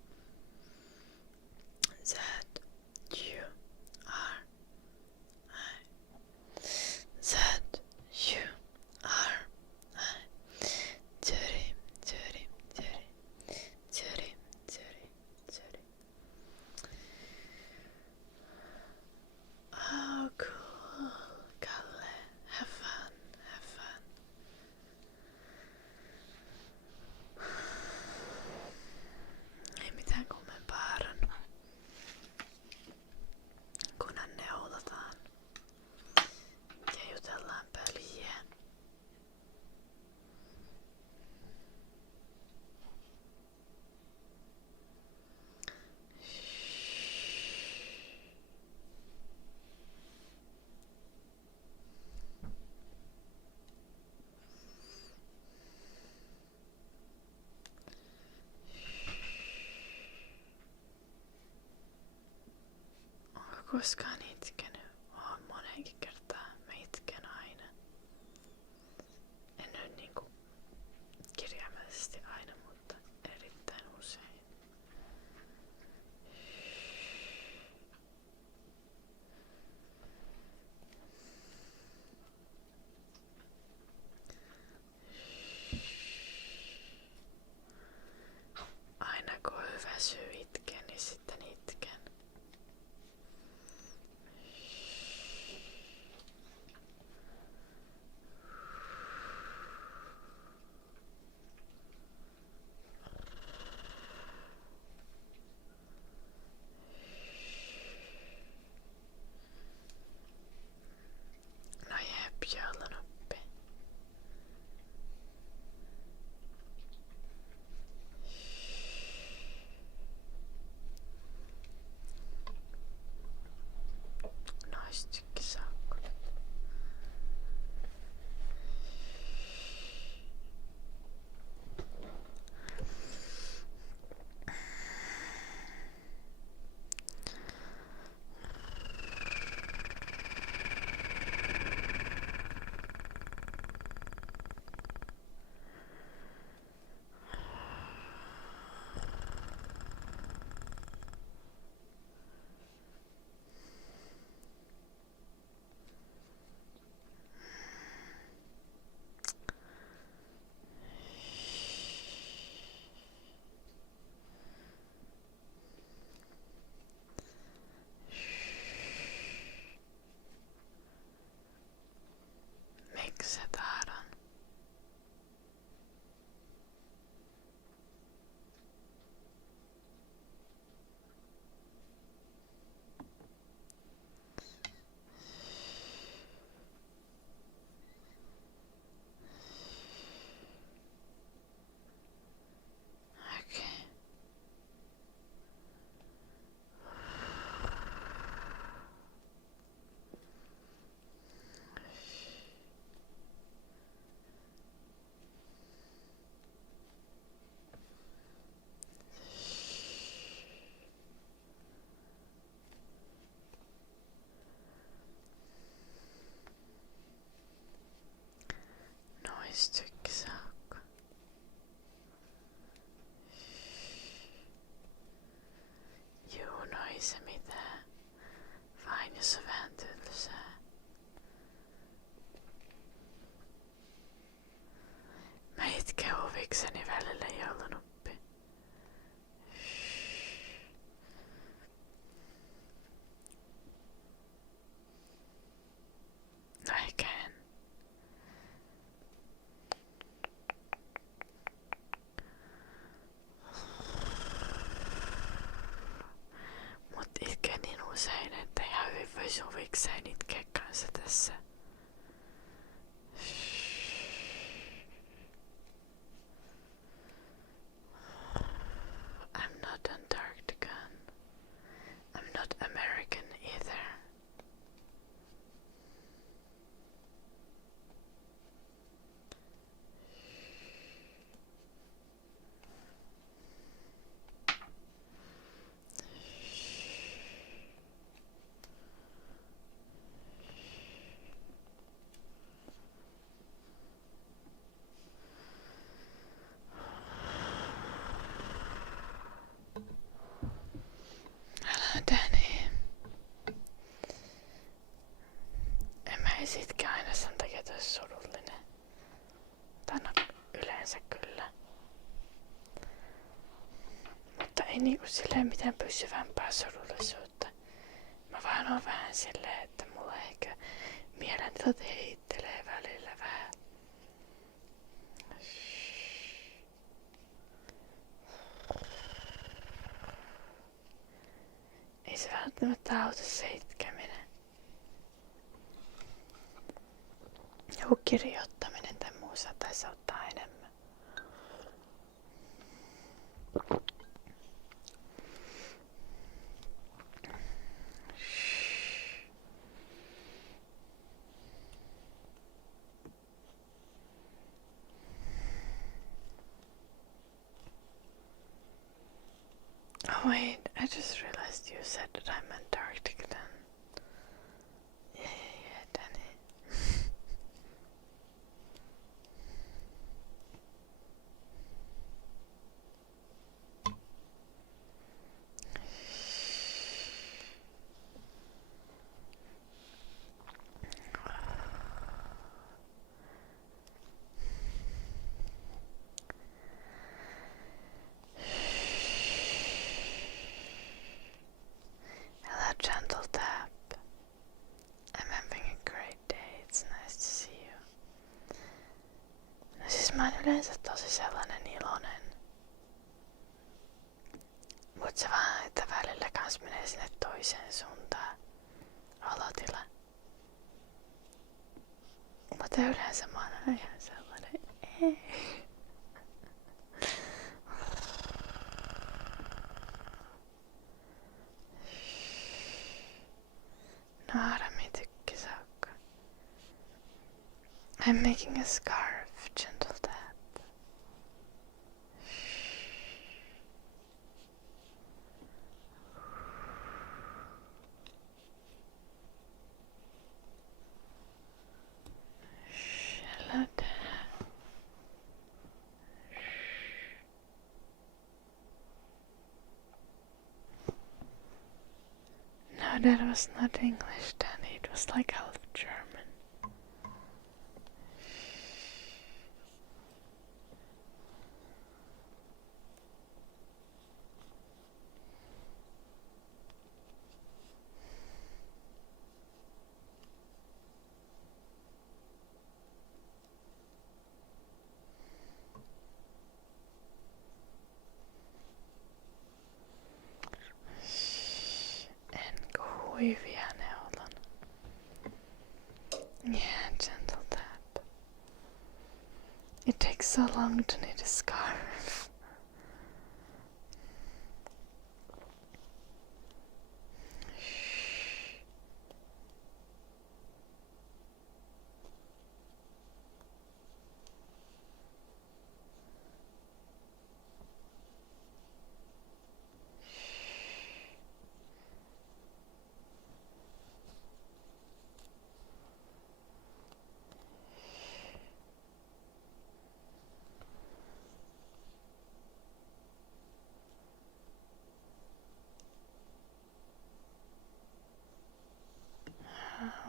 Oh, cool. Kalle, have fun, have fun. Ei mitään kummempaaran, kunhan neulataan ja jutellaan pöliä. Onko koskaan itkenyt? Oon moneenkin kertaa. Mä itken aina. En nyt niinku kirjaimellisesti aina, mutta erittäin usein. Aina kun on hyvä syy itkeä, niin sitten itken. No jep, joulunoppi. Nois tykkisaukko. Miksi sä tahdon? Okei. Nois tykkisaukko. se mitään. Vain jos on vähän tylsää. Mä itken huvikseni välillä joulunuppi. No ehkä en. Mut itken niin usein, että ihan hyvin vois huvikseen itkeä kanssa tässä. I'm not Antarctican. I'm not American either. Älä Danny. En mä edes itke aina sen takia, että ois surullinen. Tai no yleensä kyllä. Mutta ei niinku silleen mitään pysyvämpää surullisuutta. Mä vaan oon vähän silleen, että mulla ehkä mielentilat heittelee välillä vähän. Ei se välttämättä auta se itkeminen. Joku kirjoittaminen tai muu saattaisi auttaa enemmän. Oh wait, I just realized you said that I'm Antarctic then. Yeah, Danny. Hello, gentle tap. I'm having a great day. It's nice to see you. No siis mä oon yleensä tosi sellainen iloinen. Mut se vaan, että välillä kans menee sinne toiseen suuntaan. Olotila. Mutta yleensä mä oon ihan sellainen. No Arami tykkisaukka. I'm making a scarf, gentle tap. Hello there. No, that was not English, Danny. It was like half German. Huivia neulan. Yeah, gentle tap. It takes so long to knit a scarf.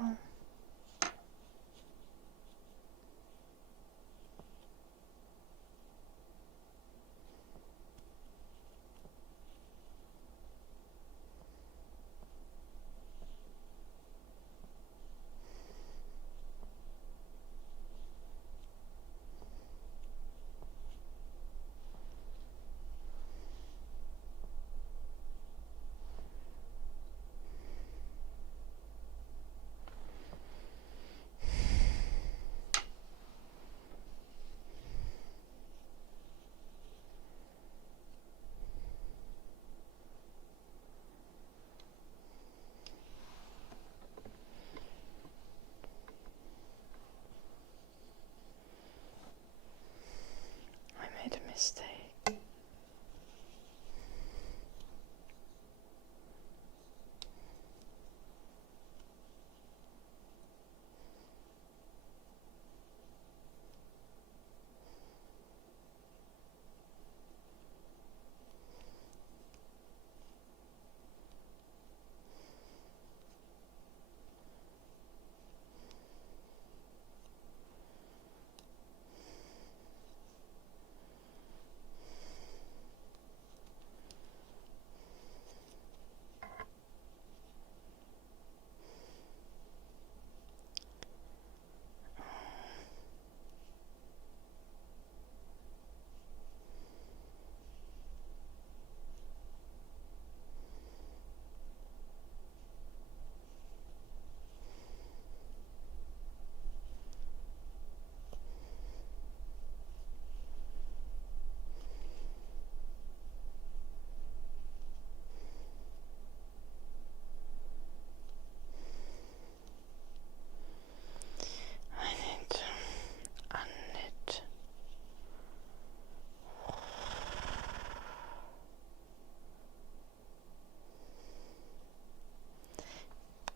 Joo. I made a mistake.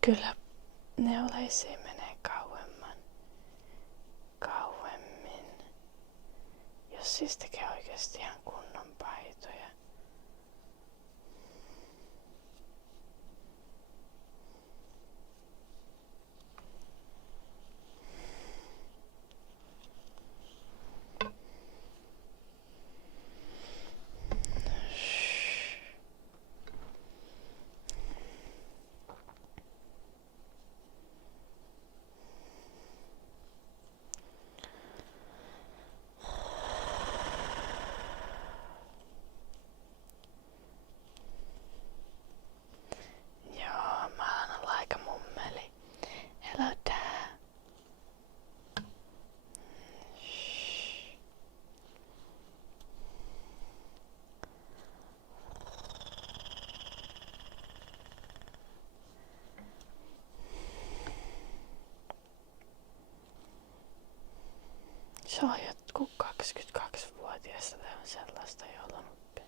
Kyllä neulaisiin menee kauemmin, jos siis tekee oikeesti ihan kunnon paitoja. Joo, mä alan olla aika mummeli. Hello there. Se on jotkut 22-vuotiaista tai on sellaista joulunuppi.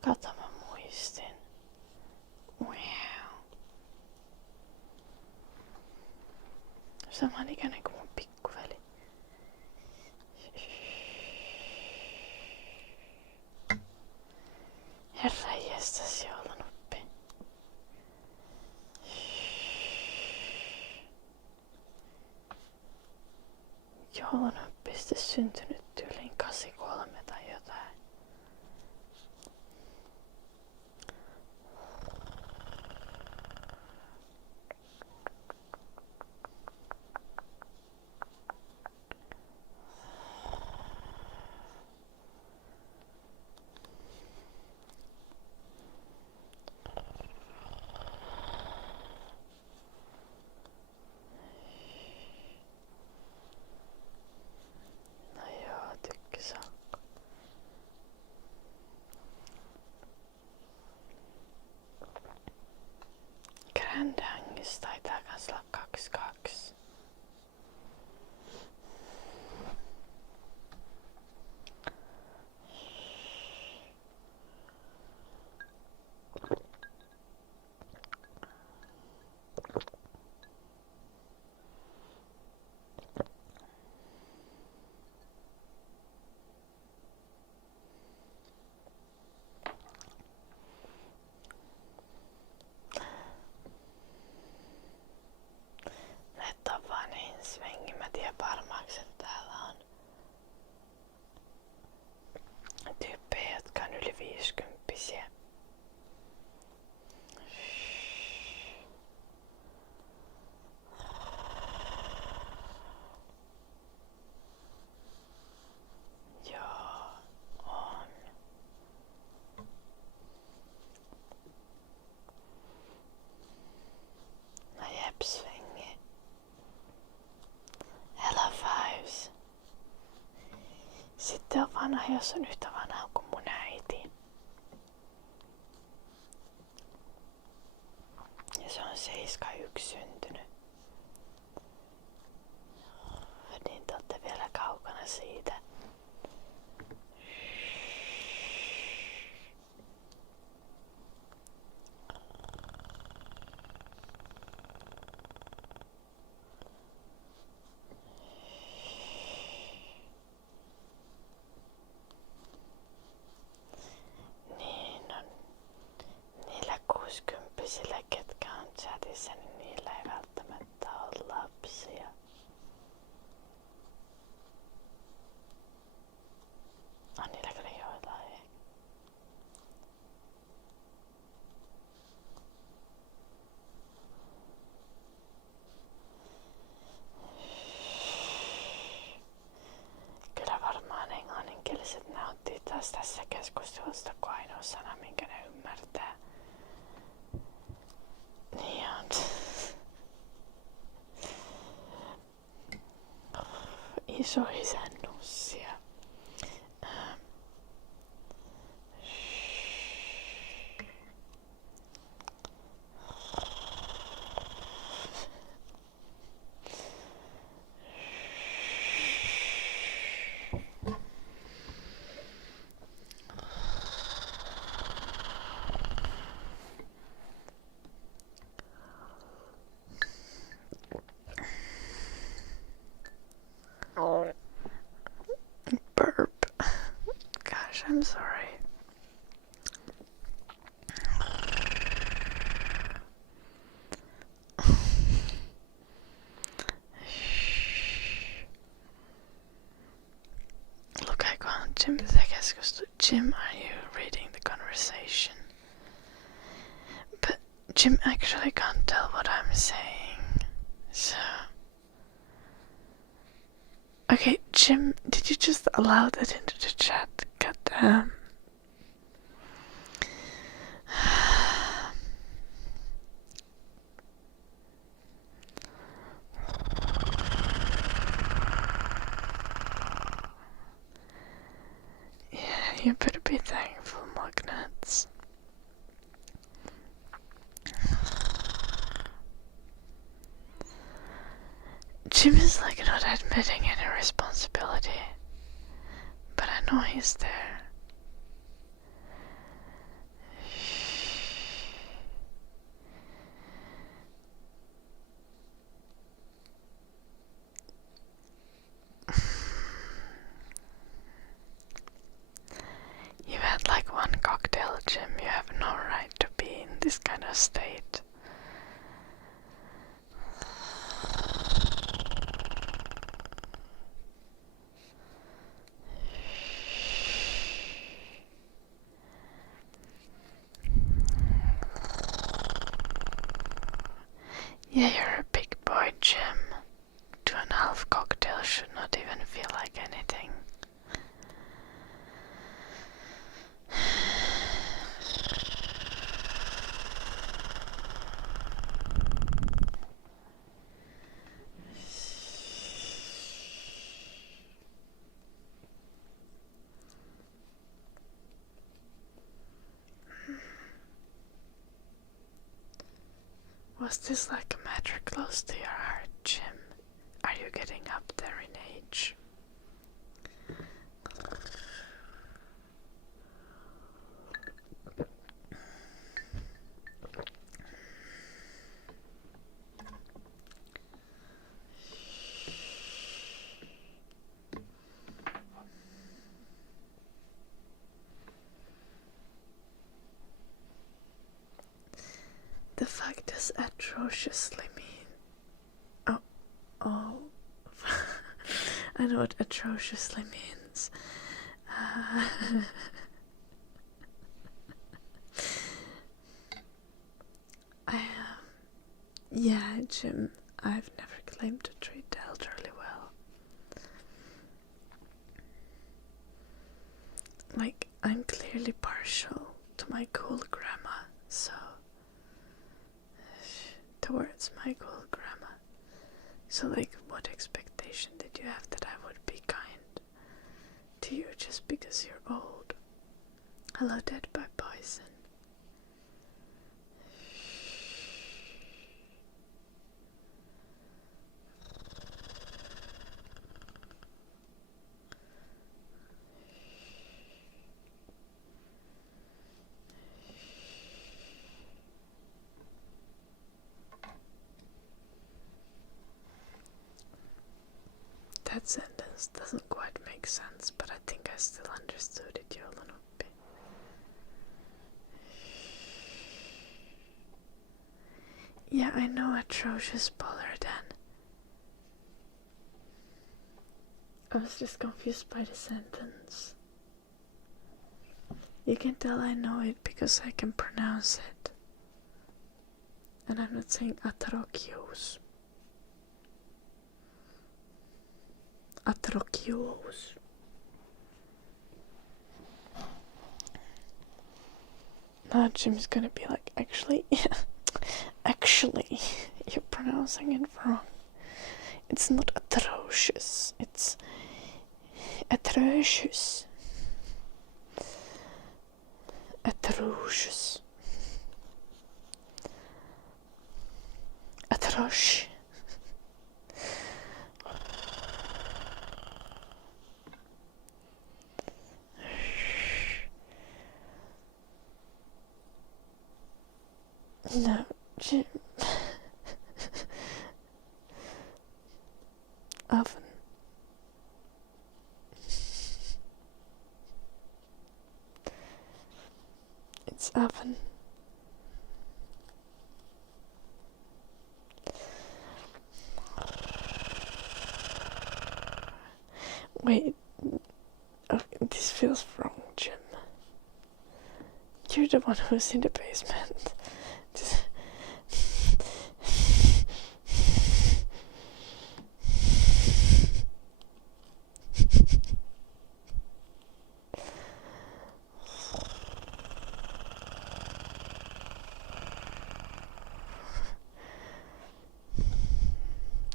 Kato, mä muistin. Wow. Samanikäinen kuin mun pikkuveli. Herranjestas joulunuppi. Joulunuppista syntynyt tyyliin 83 tai jotain. No joo, tykkäs on. varmaksi, että täällä on tyyppejä, jotka on yli 50-vuotiaita. Joo, on. No jep, svingi. Hello Fives. Sitten on vanha, jos on yhtä vanha kuin mun äiti. Ja se on 71 syntynyt. Niin te olette vielä kaukana siitä. Niin on. Niillä 60-vuotiailla, ketkä on chatissa, niin niillä ei välttämättä ole lapsia. On niillä kyllä joitain. Kyllä varmaan englanninkieliset nauttii taas tässä keskustelusta kuin ainoa sana, minkä ne ymmärtää. Niin on. Isoisän nussia. Burp. Gosh, I'm sorry. Lukeekohan Jim tätä keskustelua? Jim, are you reading the conversation? But Jim actually can't tell what I'm saying. So... Okay, Jim, did you just allow that into the chat? Goddamn. Yeah, you better be thankful, magnets. Jim is like not admitting any responsibility, but I know he's there. You've had like one cocktail, Jim. You have no right to be in this kind of state. Yeah, you're a big boy, Jim. 2.5 cocktails should not even feel like anything. Was this like a matter close to your heart, Jim? Are you getting up there in age? The fuck does atrociously mean? Oh. I know what atrociously means. Yeah, Jim, I've never claimed to treat the elderly well. Like, I'm clearly partial to my cool grandma, so towards my cool grandma. So, like, what expectation did you have that I would be kind to you just because you're old? Hello, Dead by Poison. That sentence doesn't quite make sense, but I think I still understood it, Yolanopi. Yeah, I know atrocious baller then. I was just confused by the sentence. You can tell I know it because I can pronounce it. And I'm not saying atrokios. Atrokios. Now Jim's gonna be like, actually, you're pronouncing it wrong. It's not atrocious, it's atrocious. Atrocious. Atrosh. No, Jim. Oven. It's oven. Wait. Oh, this feels wrong, Jim. You're the one who's in the basement.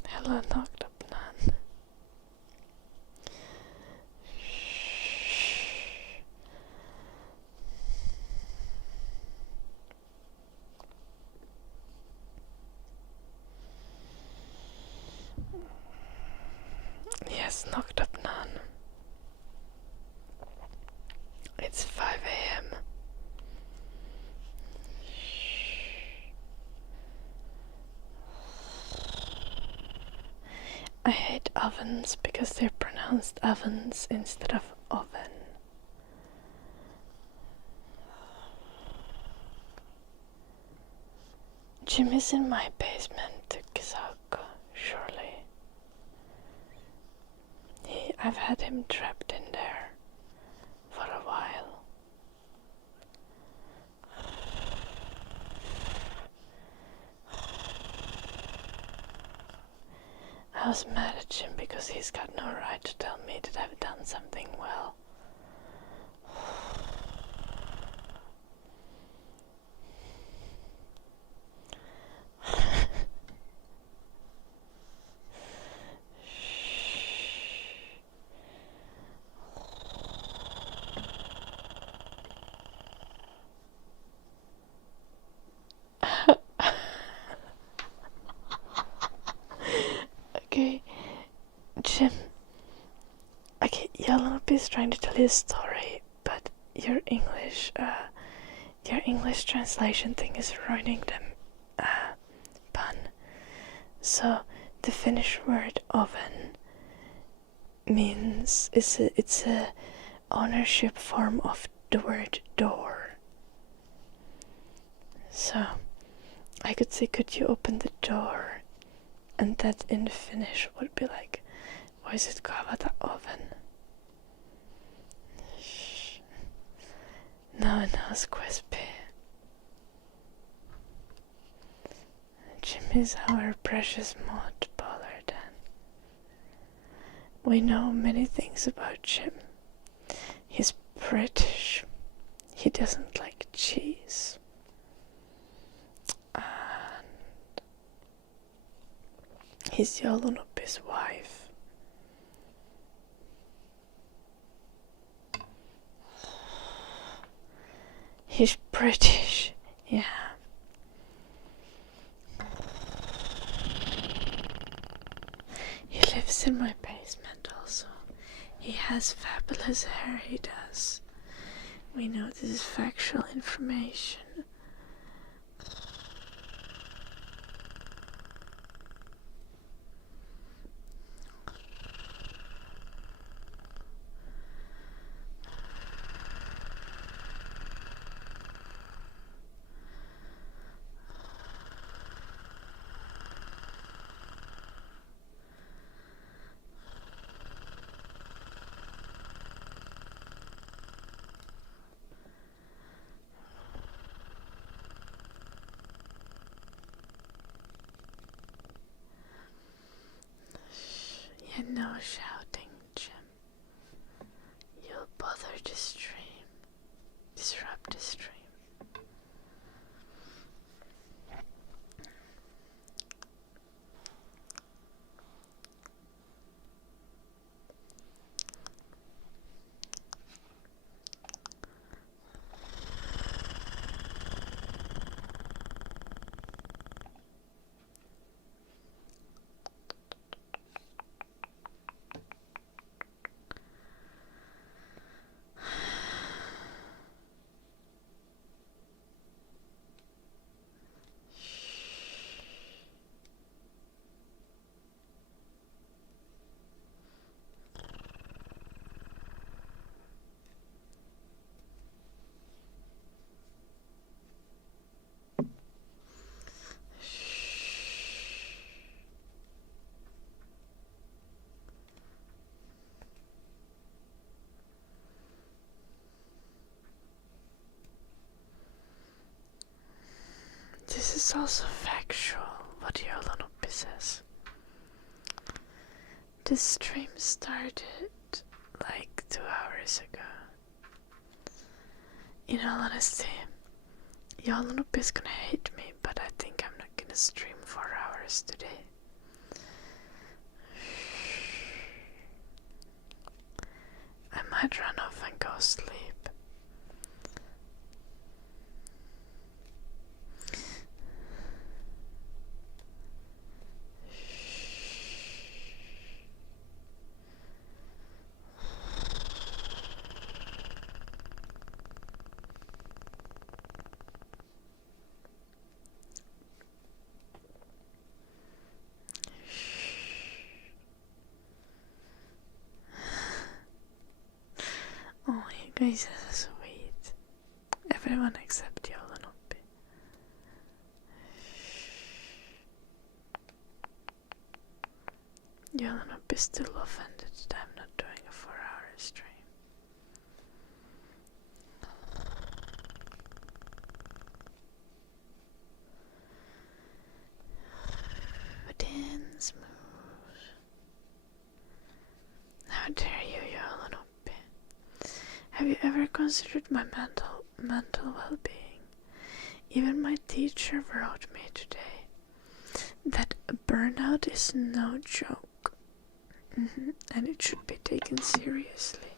Hello, knocked up nun. Yes, knocked up nun. It's 5 a.m. I hate ovens because they're pronounced ovens instead of oven. Jim is in my basement to Kizako, surely. I've had him trapped in there for a while. I was mad at Jim because he's got no right to tell me that I've done something well. Okay, Jim. Okay, Yelanopi is trying to tell you a story, but your English translation thing is ruining the pun. So the Finnish word oven means it's a ownership form of the word door. So I could say, could you open the door? And that in Finnish would be like, voisit ka avata oven? No one knows Quispy. Jim is our precious mod Pollard. We know many things about Jim. He's British. He doesn't like cheese. And he's Jolunoppi's wife. He's British, yeah. He lives in my basement also. He has fabulous hair, he does. We know this is factual information. Yeah, no shouting, Jim. You'll bother the stream. Disrupt the stream. This is also factual, what Jolunoppi says. The stream started like 2 hours ago. In all honesty, Jolunoppi is gonna hate me, but I think I'm not gonna stream 4 hours today. I might run off and go sleep. Oh, you guys are sweet. Everyone except Jolunoppi. Jolunoppi is still offended that I'm not doing a 4-hour stream. Within smooth. How dare you, Jolunoppi? Have you ever considered my mental well-being? Even my teacher wrote me today that burnout is no joke, and it should be taken seriously.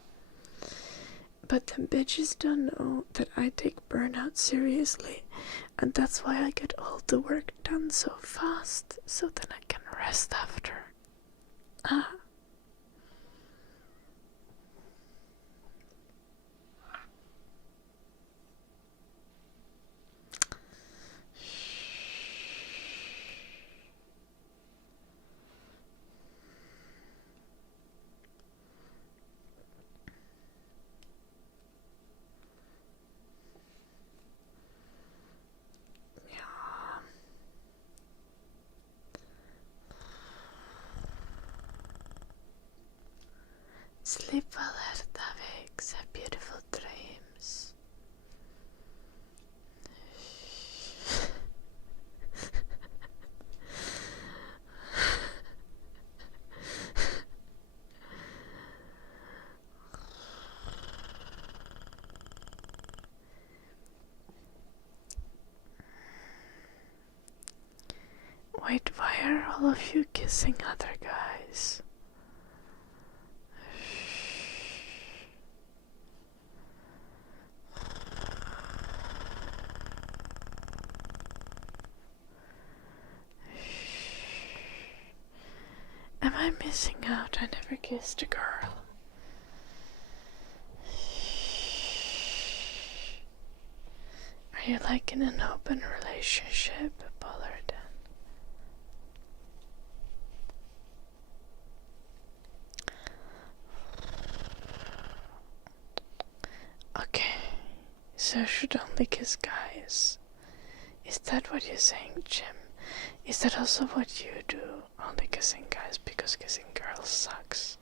But the bitches don't know that I take burnout seriously, and that's why I get all the work done so fast, so then I can rest after. Sleep well, Davix. Have beautiful dreams. Wait, why are all of you kissing other guys? Am I missing out? I never kissed a girl. Are you like in an open relationship, Bullard? Okay, so I should only kiss guys. Is that what you're saying, Jim? Is that also what you do? Only kissing guys because kissing girls sucks.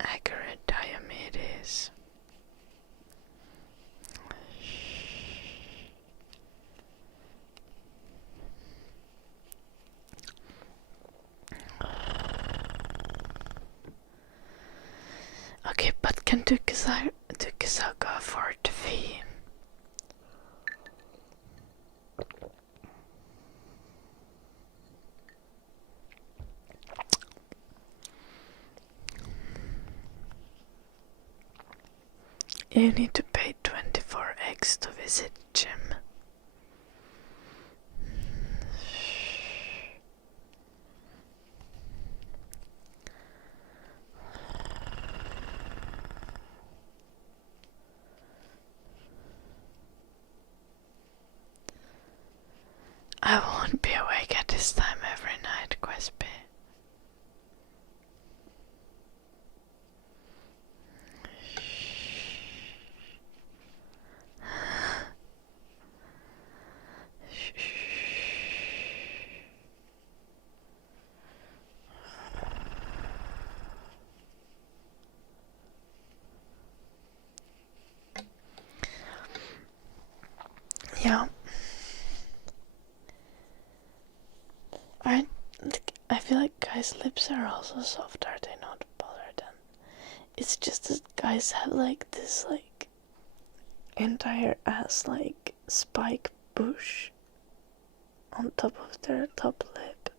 Accurate Diomedes. Okay, but can Tukisaka afford the fee? You need to pay 24x to visit Jim. I won't be awake at this time every night, Quesby. Yeah. I feel like guys' lips are also soft, are they not, Bullard? It's just that guys have like this like entire ass like spike bush on top of their top lip.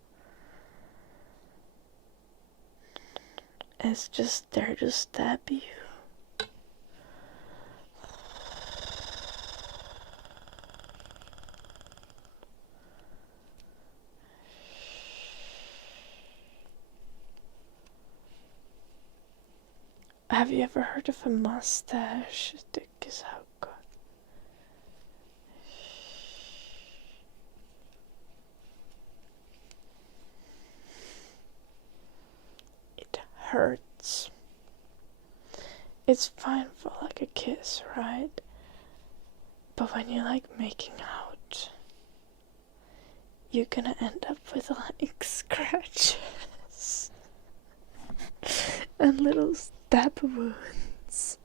It's just there to stab you. Have you ever heard of a mustache? Tukisauko. It hurts. It's fine for like a kiss, right? But when you're like making out, you're gonna end up with like scratches and little stab wounds.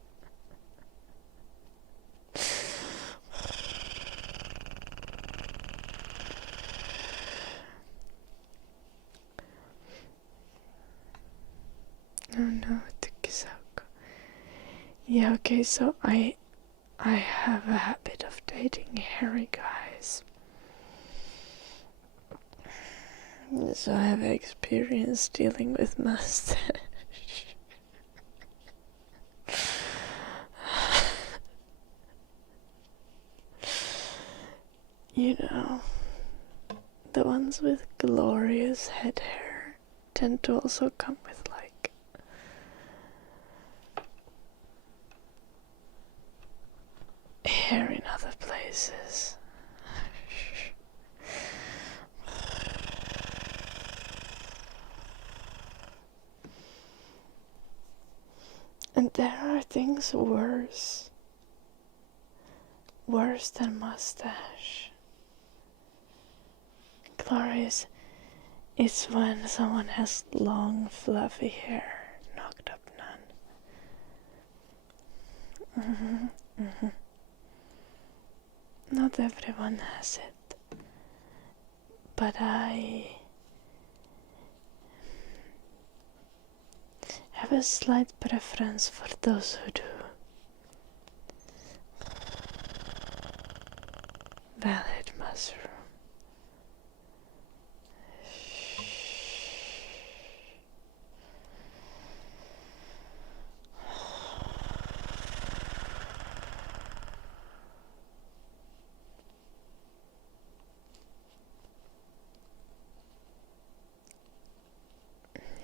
Oh no, Tukisauko. Yeah, okay, so I have a habit of dating hairy guys. So I have experience dealing with mustache. You know, the ones with glorious head hair tend to also come with like hair in other places. And there are things worse than mustache. color is when someone has long fluffy hair. Knocked up nun. Not everyone has it, but I have a slight preference for those who do. Valid mushroom.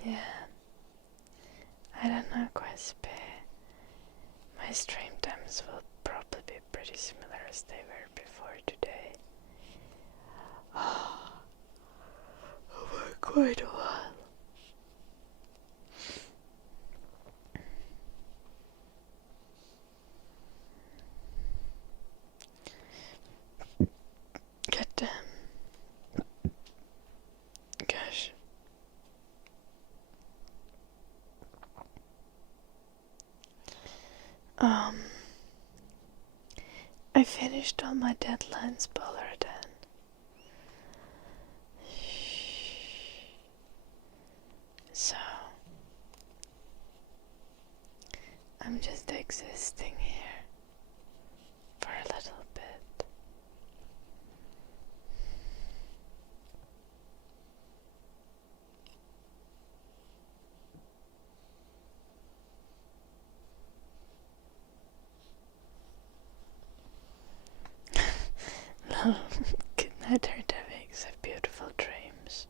Yeah, I don't know, Crispy. My stream times will probably be pretty similar as they were before today. Over quite a while. God damn. Gosh. I finished all my deadlines already. So I'm just existing here for a little bit. Good night, Herdavigs. Have beautiful dreams.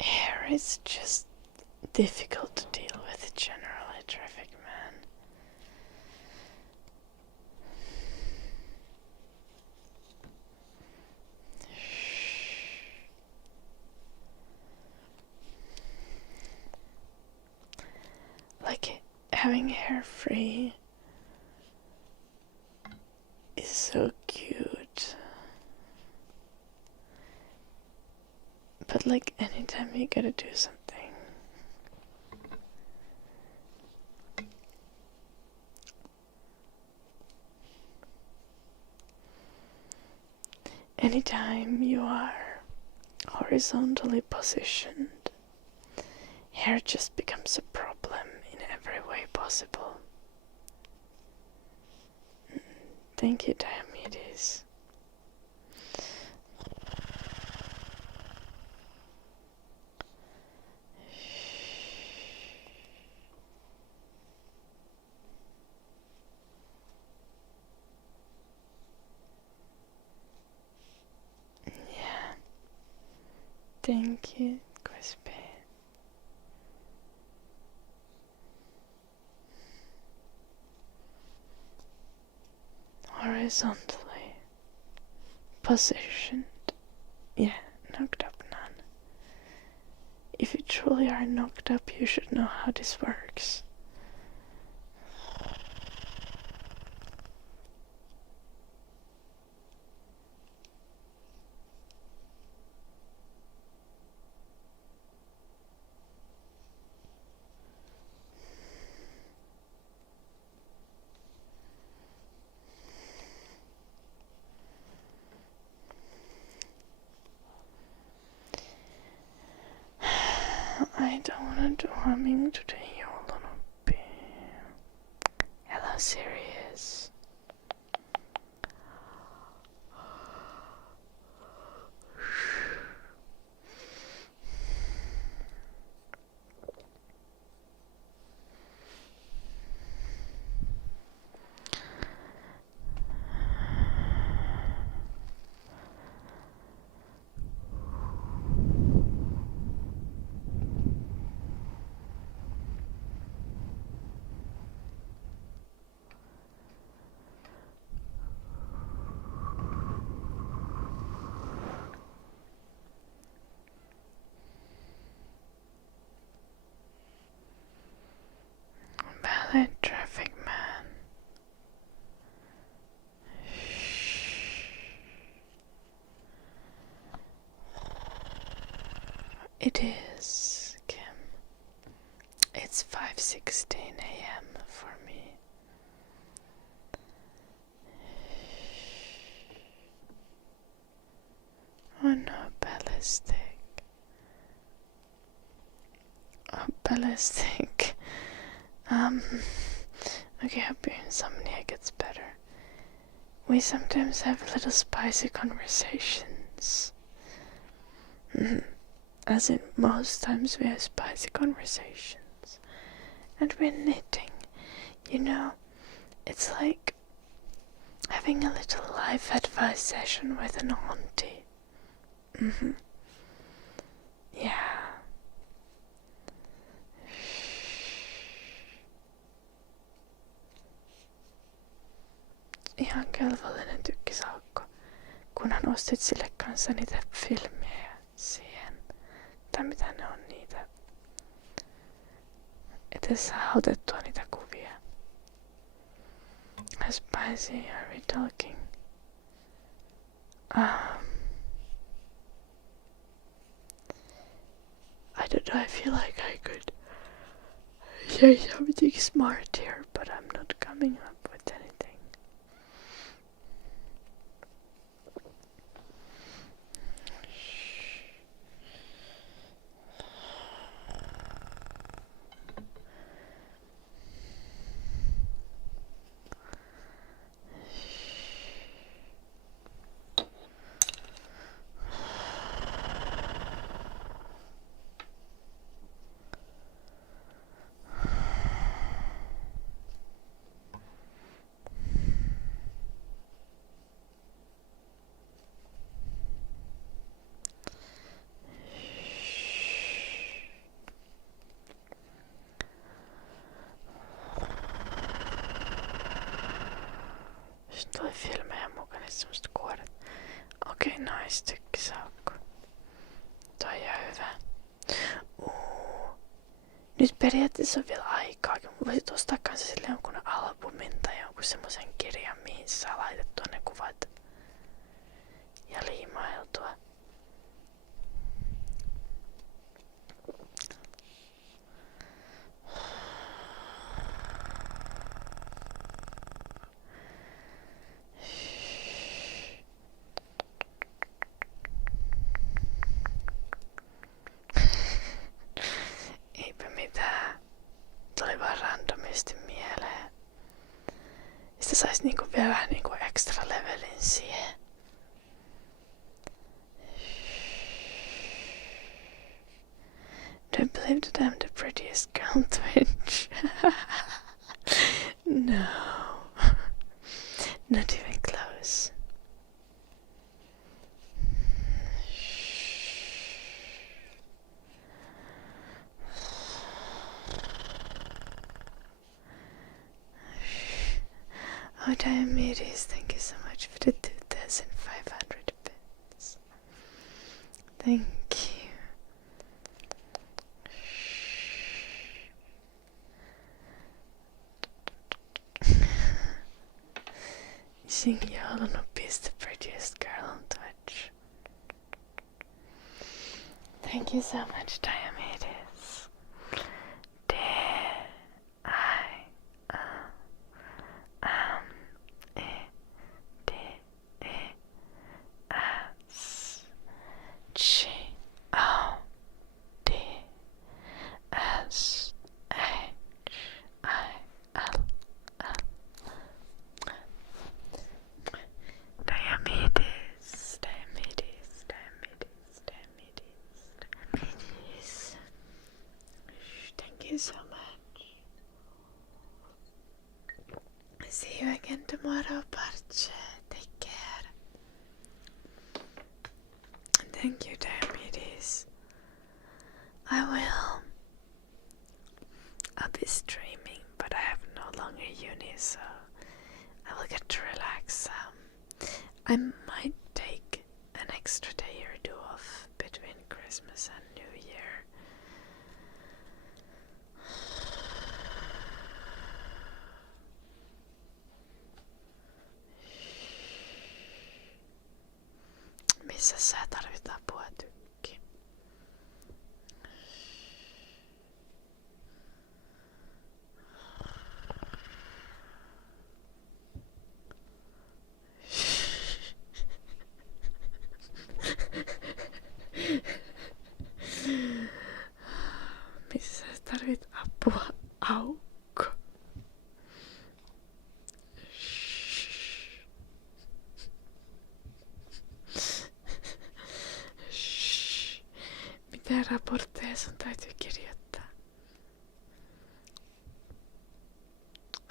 Hair is just difficult to deal with generally, traffic man. Like, having hair free is so cute. But like, anytime you gotta do something, anytime you are horizontally positioned, hair just becomes a problem in every way possible. Thank you, Diomedes. Yeah. Thank you, Crispy. Horizontally positioned. Yeah, knocked up none. If you truly are knocked up, you should know how this works. I don't want to do harming today, Yolonopi. Hello, Sirius. light traffic, man. It is, Kim. It's 5:16 a.m. for me. Oh no, ballistic. Oh, ballistic. Okay, hope your insomnia gets better. We sometimes have little spicy conversations. As in, most times we have spicy conversations. And we're knitting. You know, it's like having a little life advice session with an auntie. Yeah. Ihan kelvollinen tykkisaukko, kunhan ostit sille kanssa niitä filmejä siihen. Tai mitä ne on niitä. Et saa otettua niitä kuvia. How spicy are we talking? I don't know, I feel like I could say something smart here, but I'm not coming up with anything. Sitten tuli filmejä mukana, semmoset kuoret. Okei, nice, tykkisaukko. Toi on ihan hyvä. Nyt periaatteessa on vielä aikaa, kun voisit ostaa kanssa sille jonkun albumin tai jonkun semmosen kirjan, mihin saa laitettua ne kuvat ja liimailtua. Eipä mitään. Tuli vaan randomisti mieleen. Sitten sais niinku vielä vähän niinku extra levelin siihen. Do I believe that I'm the prettiest girl on Twitch? No. Not even close. Oh, Diomedes, thank you so much for the 2,500 bits. Thank you. Sing Joulunuppi is the prettiest girl on Twitch. Thank you so much, Diomedes. Thank you so much. See you again tomorrow, Parche. Take care. Thank you, Diomedes. I'll be streaming, but I have no longer uni, so I will get to relax. I might take an extra day or two off between Christmas and New Year. missä sä tarvit apua, tykki? Missä sä tarvit apua, aukko? Mitä raportteja sun täytyy kirjoittaa?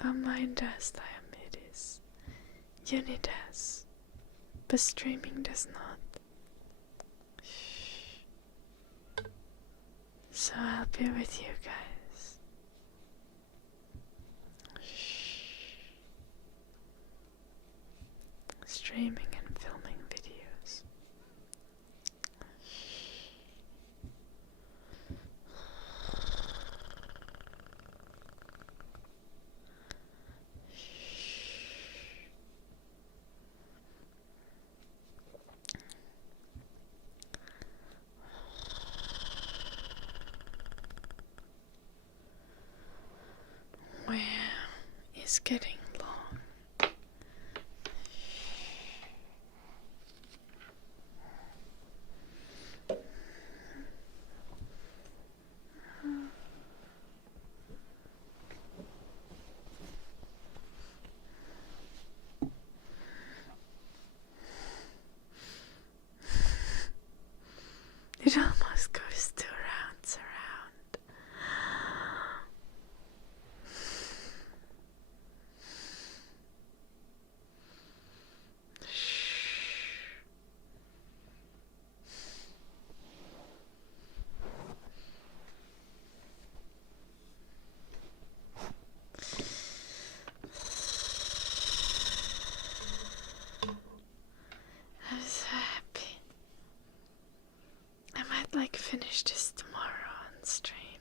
Mine does diabetes. Uni does. But streaming does not. So I'll be with you guys. Streaming and filming videos. Well, it's getting long. It almost goes 2 rounds around. I'm so happy. I might finish this tomorrow on stream.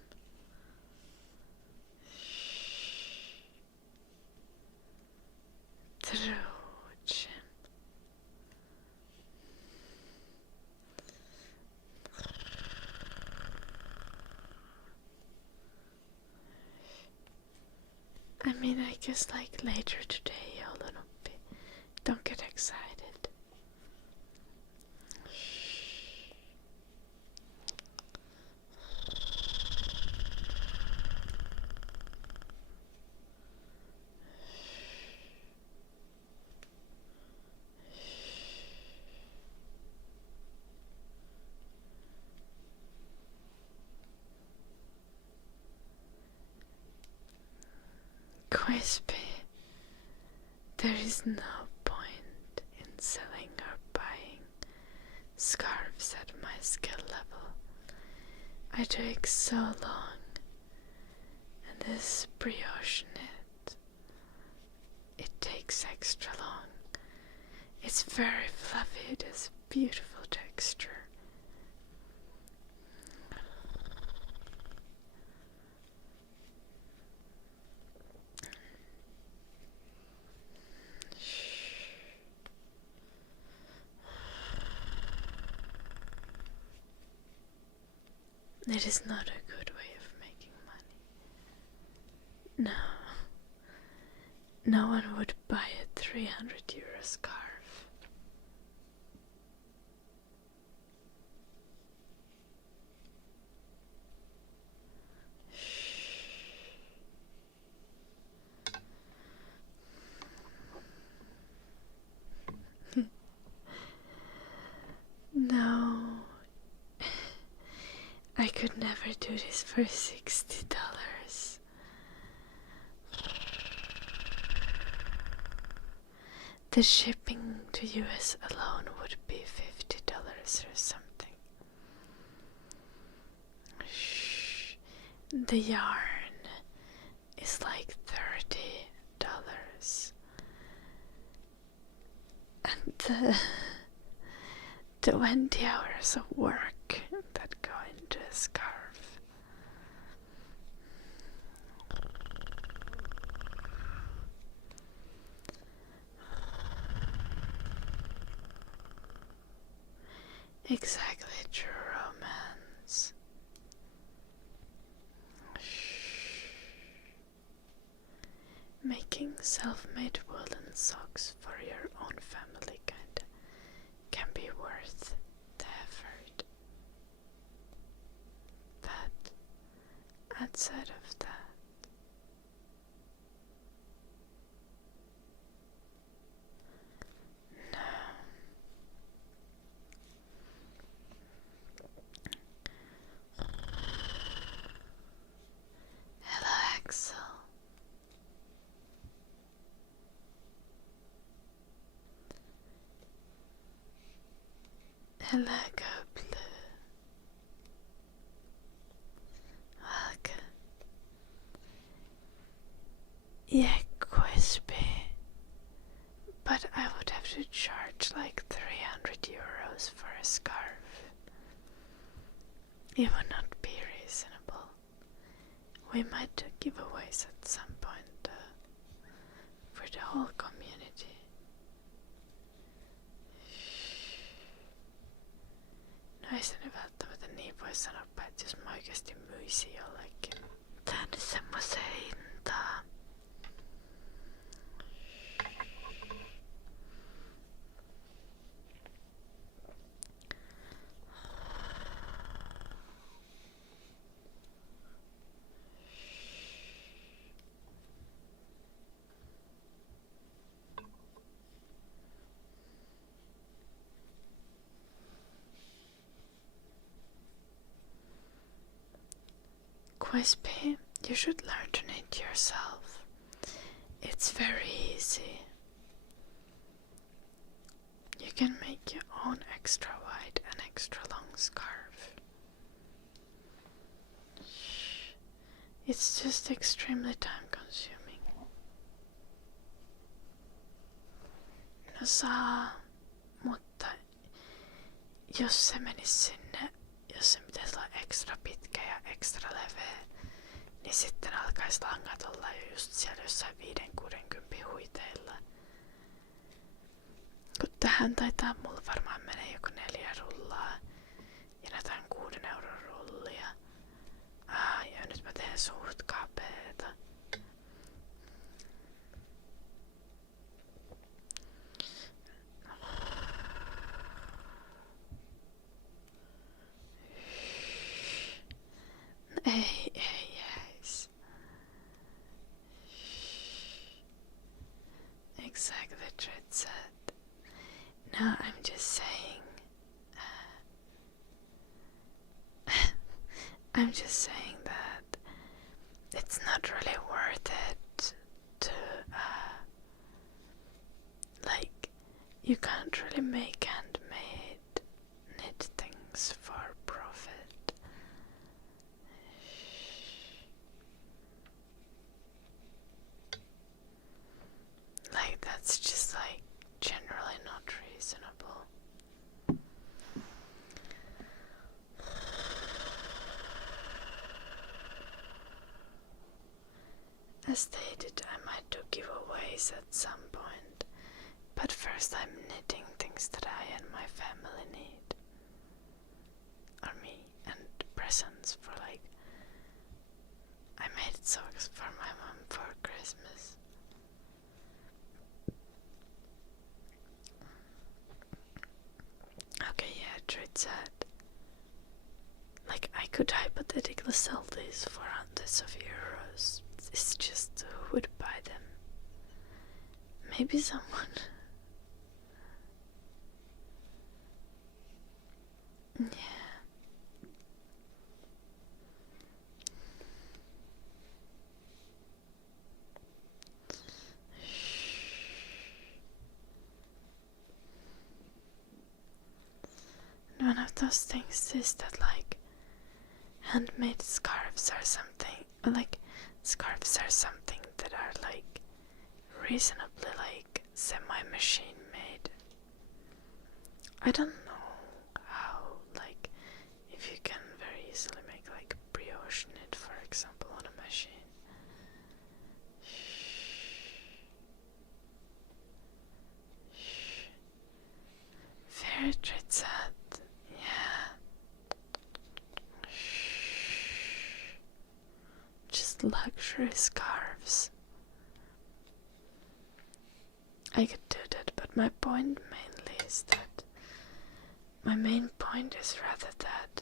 Trojan. I mean, I guess later today a little bit. Don't get excited. Crispy. There is no point in selling or buying scarves at my skill level. I take so long, and this brioche knit, it takes extra long. It's very fluffy, it has beautiful texture. It is not a good way of making money. No one would buy a 300 euro scarf. No, I could never do this for $60. The shipping to US alone would be $50 or something. The yarn is like $30. And the 20 hours of work that go into a scarf. Exactly, true romance. Making self-made woolen socks for your own family kinda can be worth the effort. But outside of that, no. Hello, Axel. Hello, Goblin. Welcome. Yeah, crispy. But I would have to charge like 300 euros for a scarf. It would not be reasonable. We might do giveaways at some point for the whole community. No ei se nyt välttämättä niin voi sanoa, että jos mä oikeesti myisin jollekin tänne semmoseen hintaan. Crispy, you should learn to knit yourself. It's very easy. You can make your own extra wide and extra long scarf. It's just extremely time consuming. No saa, mutta jos se menisi sinne, jos se pitäisi olla extra pitkä ja extra leveä, niin sitten alkaisi langat olla jo just siellä jossain 5-60 huiteilla. Kun tähän taitaa mulla varmaan menee joku 4 rullaa ja jotain 6 euron rullia. Ja nyt mä teen suht kapeeta. Ei jäis. Exactly, Tred said. No, I'm just saying. I'm just saying that it's not really worth it to, like, you can't really make handmade knit things for profit. Like, that's just like generally not reasonable. As stated, I might do giveaways at some point, but first I'm knitting things that I and my family need. Or me, and presents for like, I made socks for my mom for Christmas. Okay, yeah, Trid said. Like, I could hypothetically sell these for hundreds of euros. It's just who would buy them? Maybe someone. Yeah. One of those things is that, like, handmade scarves are something, like, scarves are something that are, like, reasonably, like, semi-machine made. I don't know how, like, if you can very easily make, like, brioche knit, for example, on a machine. Very sad. Yeah. luxury scarves. I could do that, but my point mainly is that my main point is rather that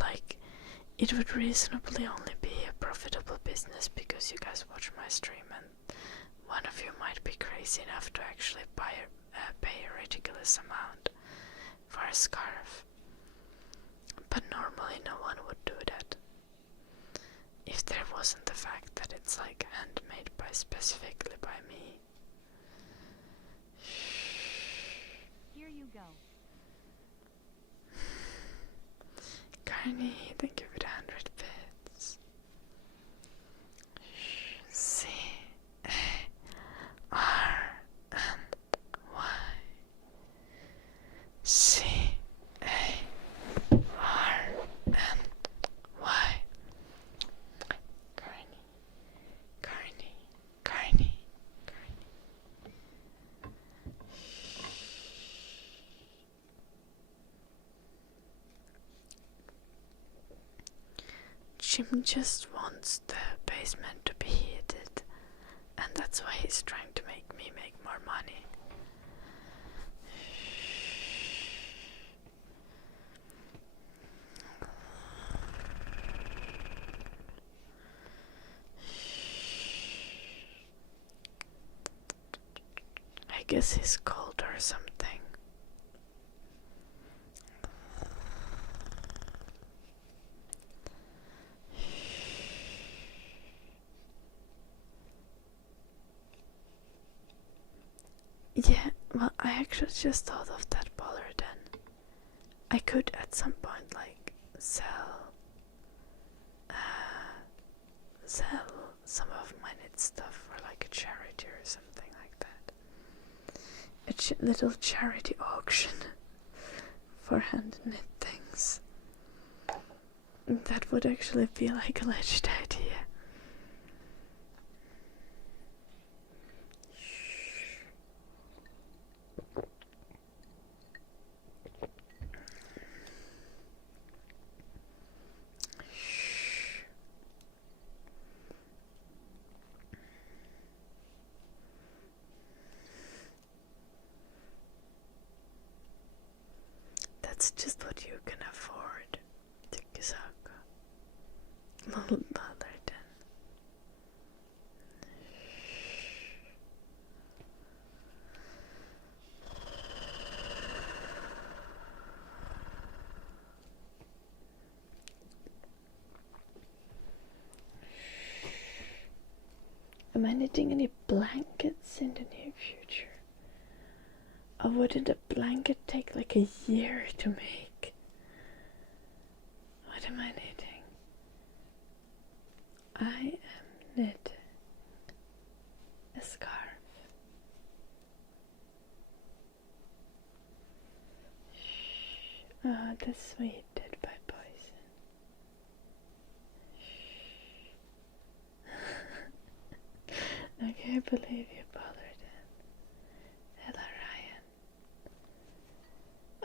like it would reasonably only be a profitable business because you guys watch my stream and one of you might be crazy enough to actually pay a ridiculous amount for a scarf. But normally no one would do that if there wasn't the fact that it's like handmade specifically by me. Here you go. Carney, thank you for the 100 bits. C A R N Y. C A R N Y. Carney, Carney, Carney, Carney. Jim just wants the basement to be heated, and that's why he's trying to make me make more money. I guess he's cold or something. Yeah, well, I actually just thought of that baller then. I could at some point like sell some of my knit stuff for like a charity or something like that. A little charity auction for hand knit things. That would actually be like a legit idea. That's just what you can afford, Tikisaka. Little mother then. Am I knitting any blankets in the near future? Or wouldn't a blanket take like a year to make? What am I knitting? I am knitting a scarf. Oh, the sweet dead by poison. Okay, I believe you, bothered him. Hello, Ryan.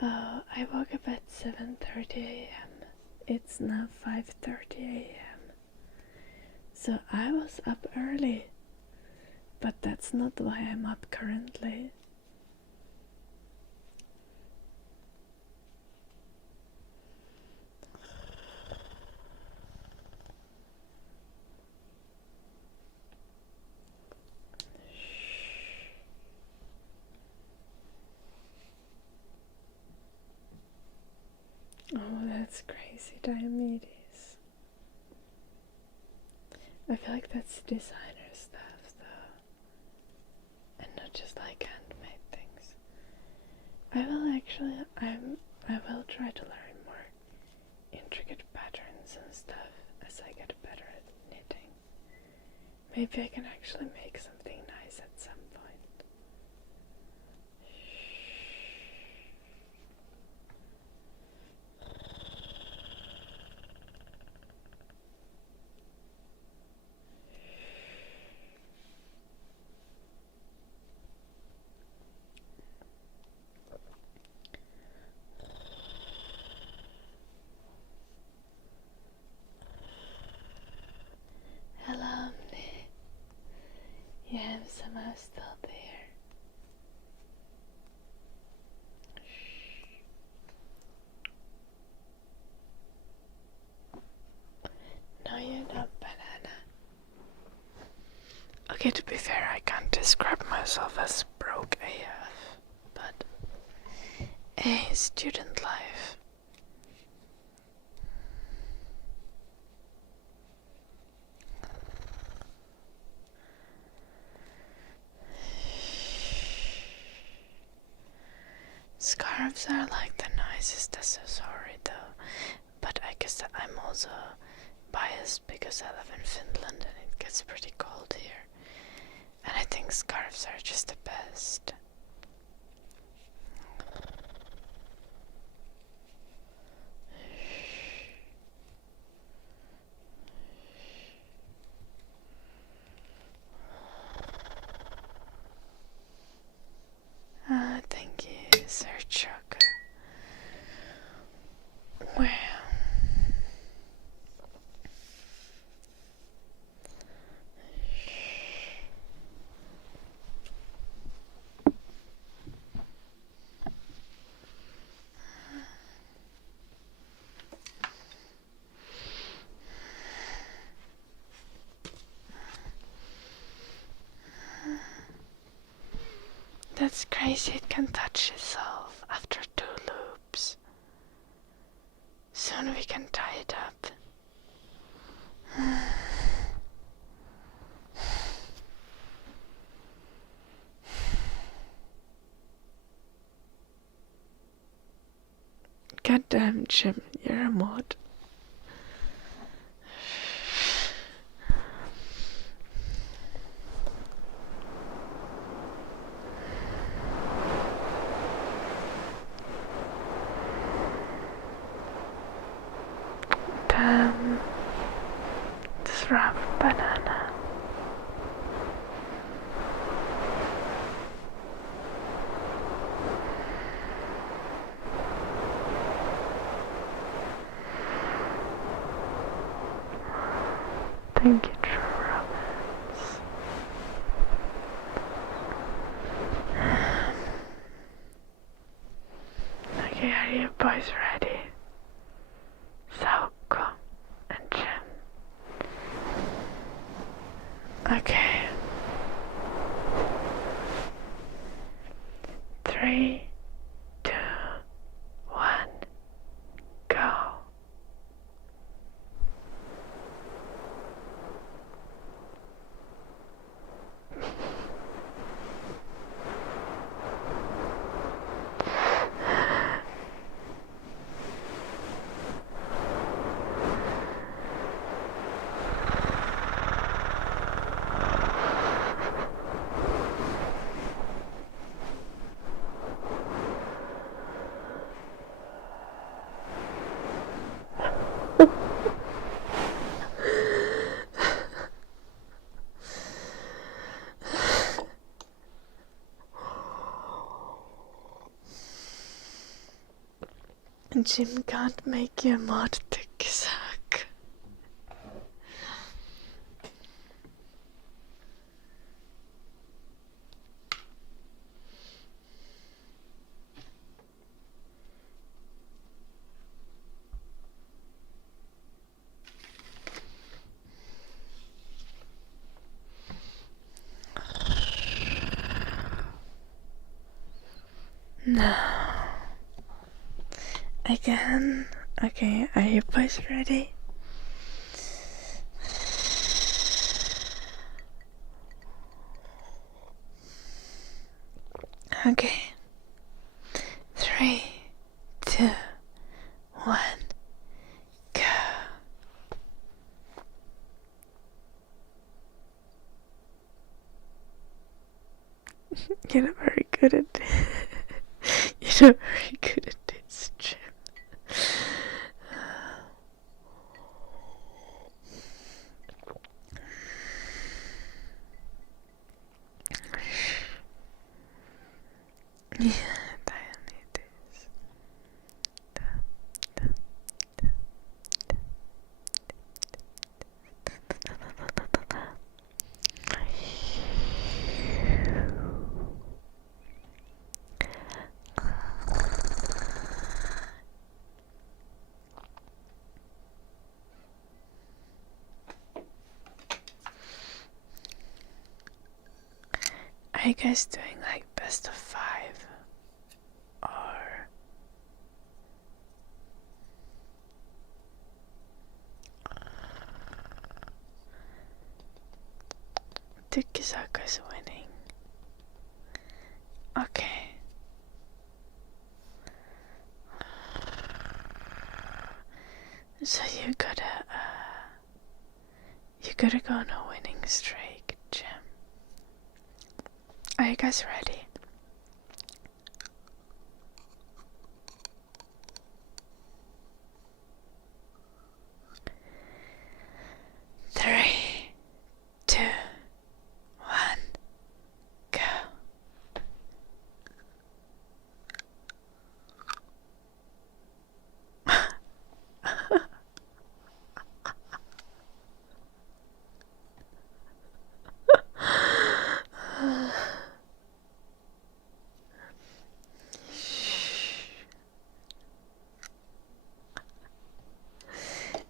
Oh, I woke up at 7:30 a.m. It's now 5:30 a.m. So I was up early. But that's not why I'm up currently. Oh, that's crazy, Diomedes. I feel like that's designer stuff, though, and not just like handmade things. I will try to learn more intricate patterns and stuff as I get better at knitting. Maybe I can actually make something nice at some point. Okay, to be fair, I can't describe myself as broke AF, but a student life. Scarves are like the nicest accessory though, but I guess that I'm also biased because I live in Finland and it gets pretty cold here. And I think scarves are just the best. Thank you, Sir Chuck. Well, that's crazy, it can touch itself after 2 loops. Soon we can tie it up. Goddamn, Jim, you're a mod. Damn, this rubber banana. Thank you, True Robbins. Okay, are you boys ready? Sauko and Jim. Okay. 3, 2, 1, go. Jim can't make your mod tick suck. No. Again. Okay, are you boys ready? Okay. 3, 2, 1, go. You're not very good at this. You're not very good at this, Jim. Yeah, I need this. Are you guys doing like best of 5? Or Tukisaka is winning. Okay. So you gotta go on a winning streak, Jim. Are you guys ready? Three, 2, 1, go.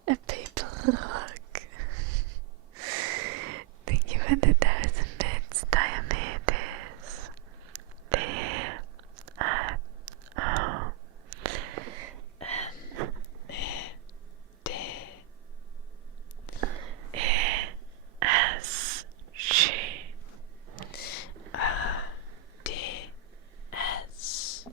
A paper hug. Thank you for the 1,000 bits, Diomedes. D-O-N-E-D-S-G Diomedes.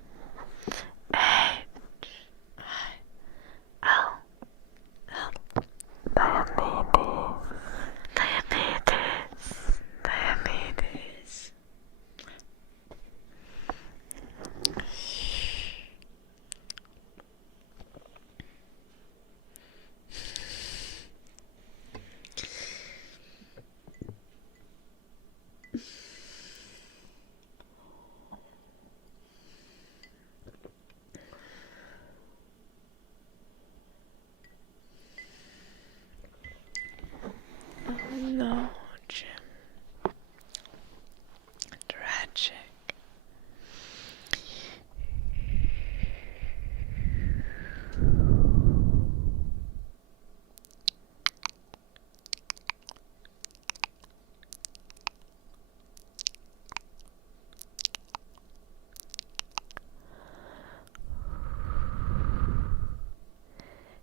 Oh no, Jim. Tragic.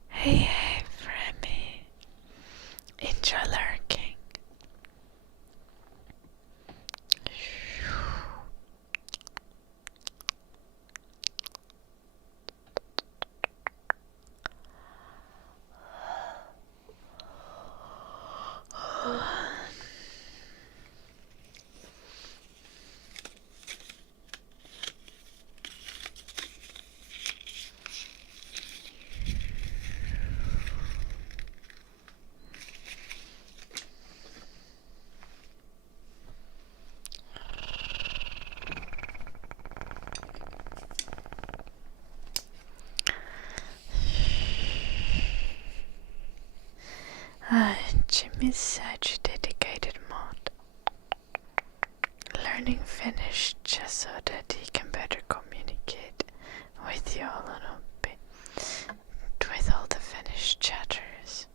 Hey, Frammy. Enjoy lurking. Jim is such a dedicated mod. Learning Finnish just so that he can better communicate with you all on with all the Finnish chatters.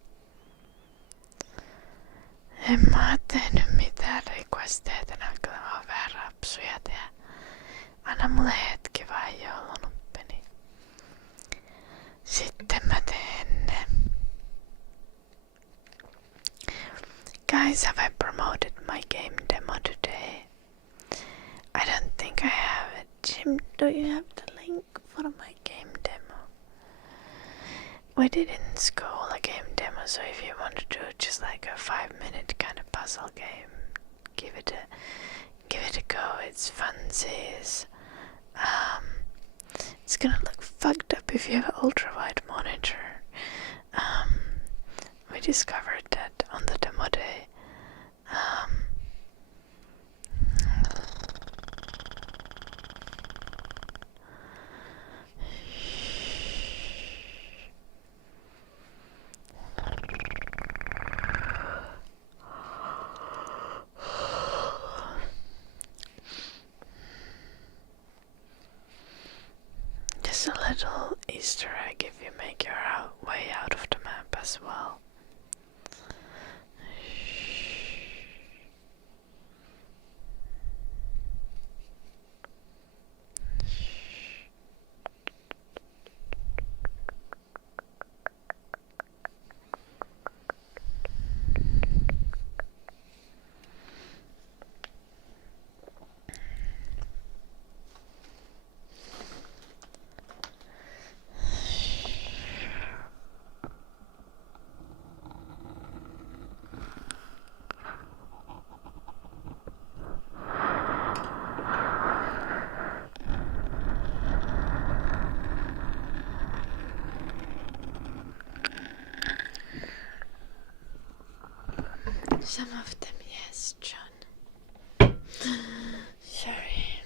En mä oo tehnyt mitään requesteita, kyllä mä oon vähän rapsuja tehdä. Anna mulle hetki vaan joulunuppeni. Sitten mä teen ne. Guys, have I promoted my game demo today? I don't think I have it. Jim, do you have the link for my game demo? We did in school a game demo, so if you want to do just like a 5-minute kind of puzzle game, give it a go. It's funsies. It's gonna look fucked up if you have an ultra-wide monitor. We discovered that on the demo day. Just a little Easter egg if you make your way out of the map as well. Some of them, yes, John. Sorry.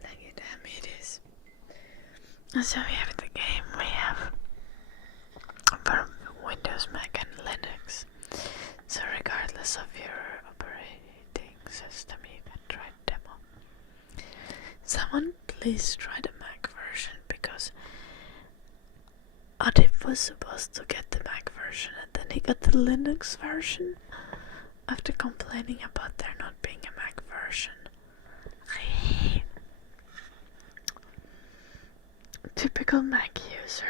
Thank you, damn it is. So we have the game, we have for Windows, Mac and Linux. So regardless of your operating system, you can try demo. Someone please try the Mac version, because Adib was supposed to get the Mac version and then he got the Linux version after complaining about there not being a Mac version. Typical Mac user.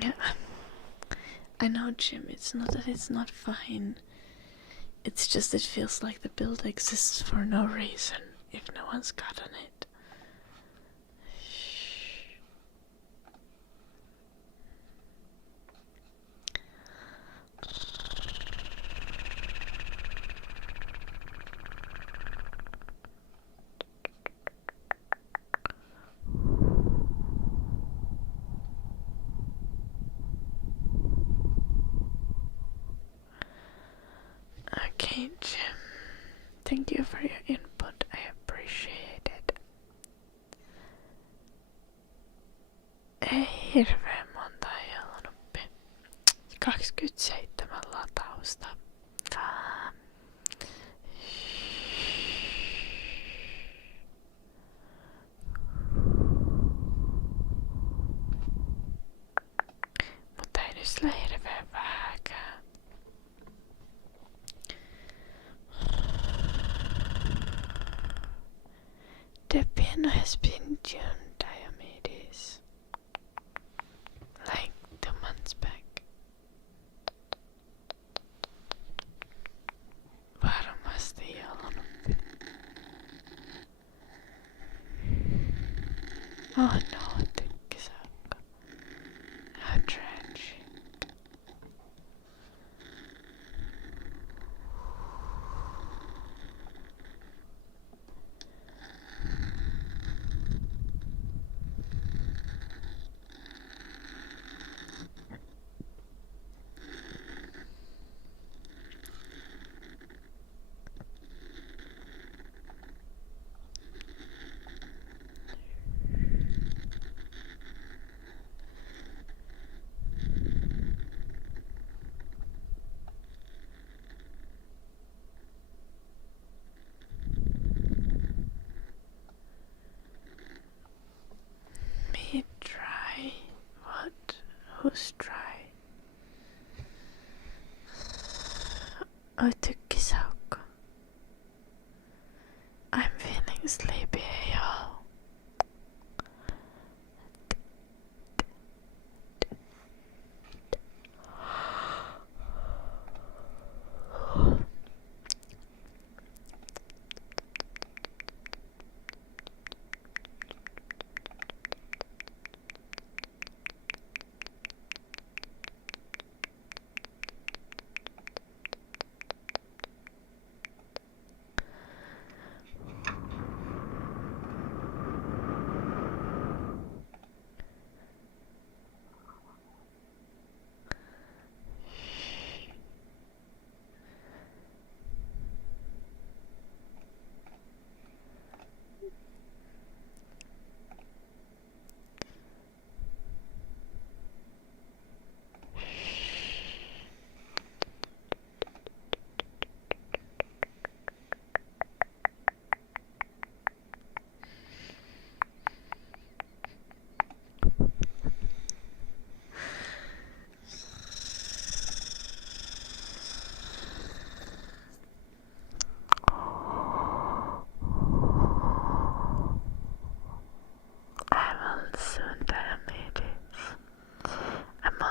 Yeah, I know, Jim, it's not that it's not fine. It's just it feels like the build exists for no reason if no one's gotten it. Okay, Jim. Thank you for your input. I appreciate it. Ei hirveän monta ei ollut. 27 latausta. Mutta ei nyt sillä hirveän vähäkään. The piano has been tuned, Diomedes. Like 2 months back. Varmasti joulun. Oh no, tykkisakka. How tragic. Me try? What? Who's try? Oh, tykkisaukko. I'm feeling sleepy, y'all.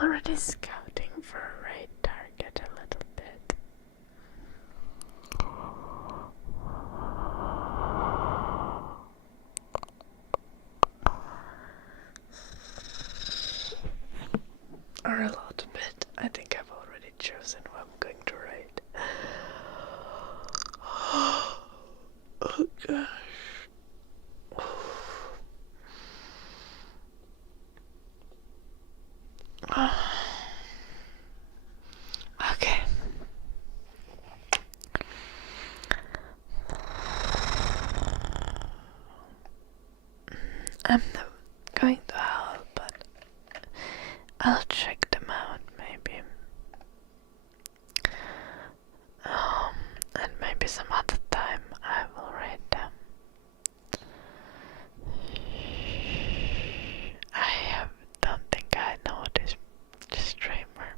Already scouting for a raid target. I'm not going to help, but I'll check them out maybe. And maybe some other time I will read them. Don't think I know this streamer.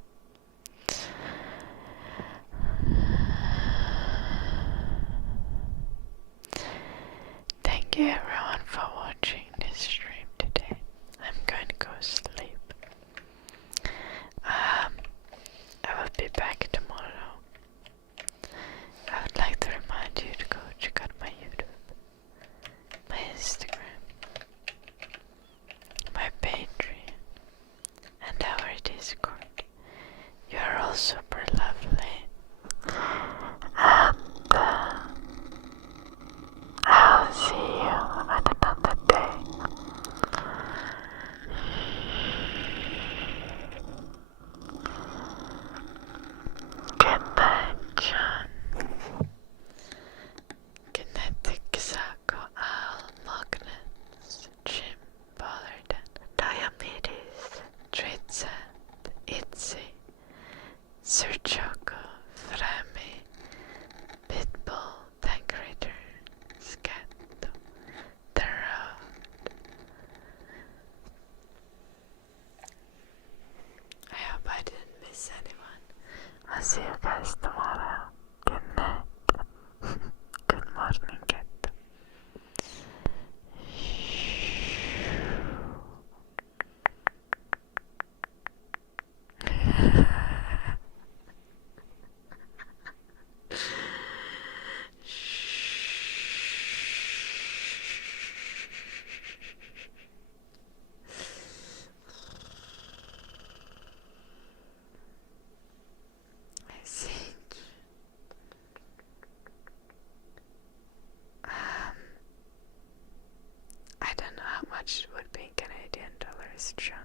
Thank you everyone for watching this stream today. I'm going to go sleep. I will be back tomorrow. I would like to remind you to go check out my YouTube, my Instagram, my Patreon, and our Discord. You are all super lovely. And I'll see you on another day. Good night, John. Good night, Kisako, Al, Magnus, Jim, Ballarden, Diomedes, Tritzat, Itzy, Sir Choco, Frami, Pitbull, Tankrader, Scatto, The Road. I hope I didn't miss anyone. I'll see you guys tomorrow. Good night. Good morning, Cat. I see. I don't know how much it would be in Canadian dollars, John.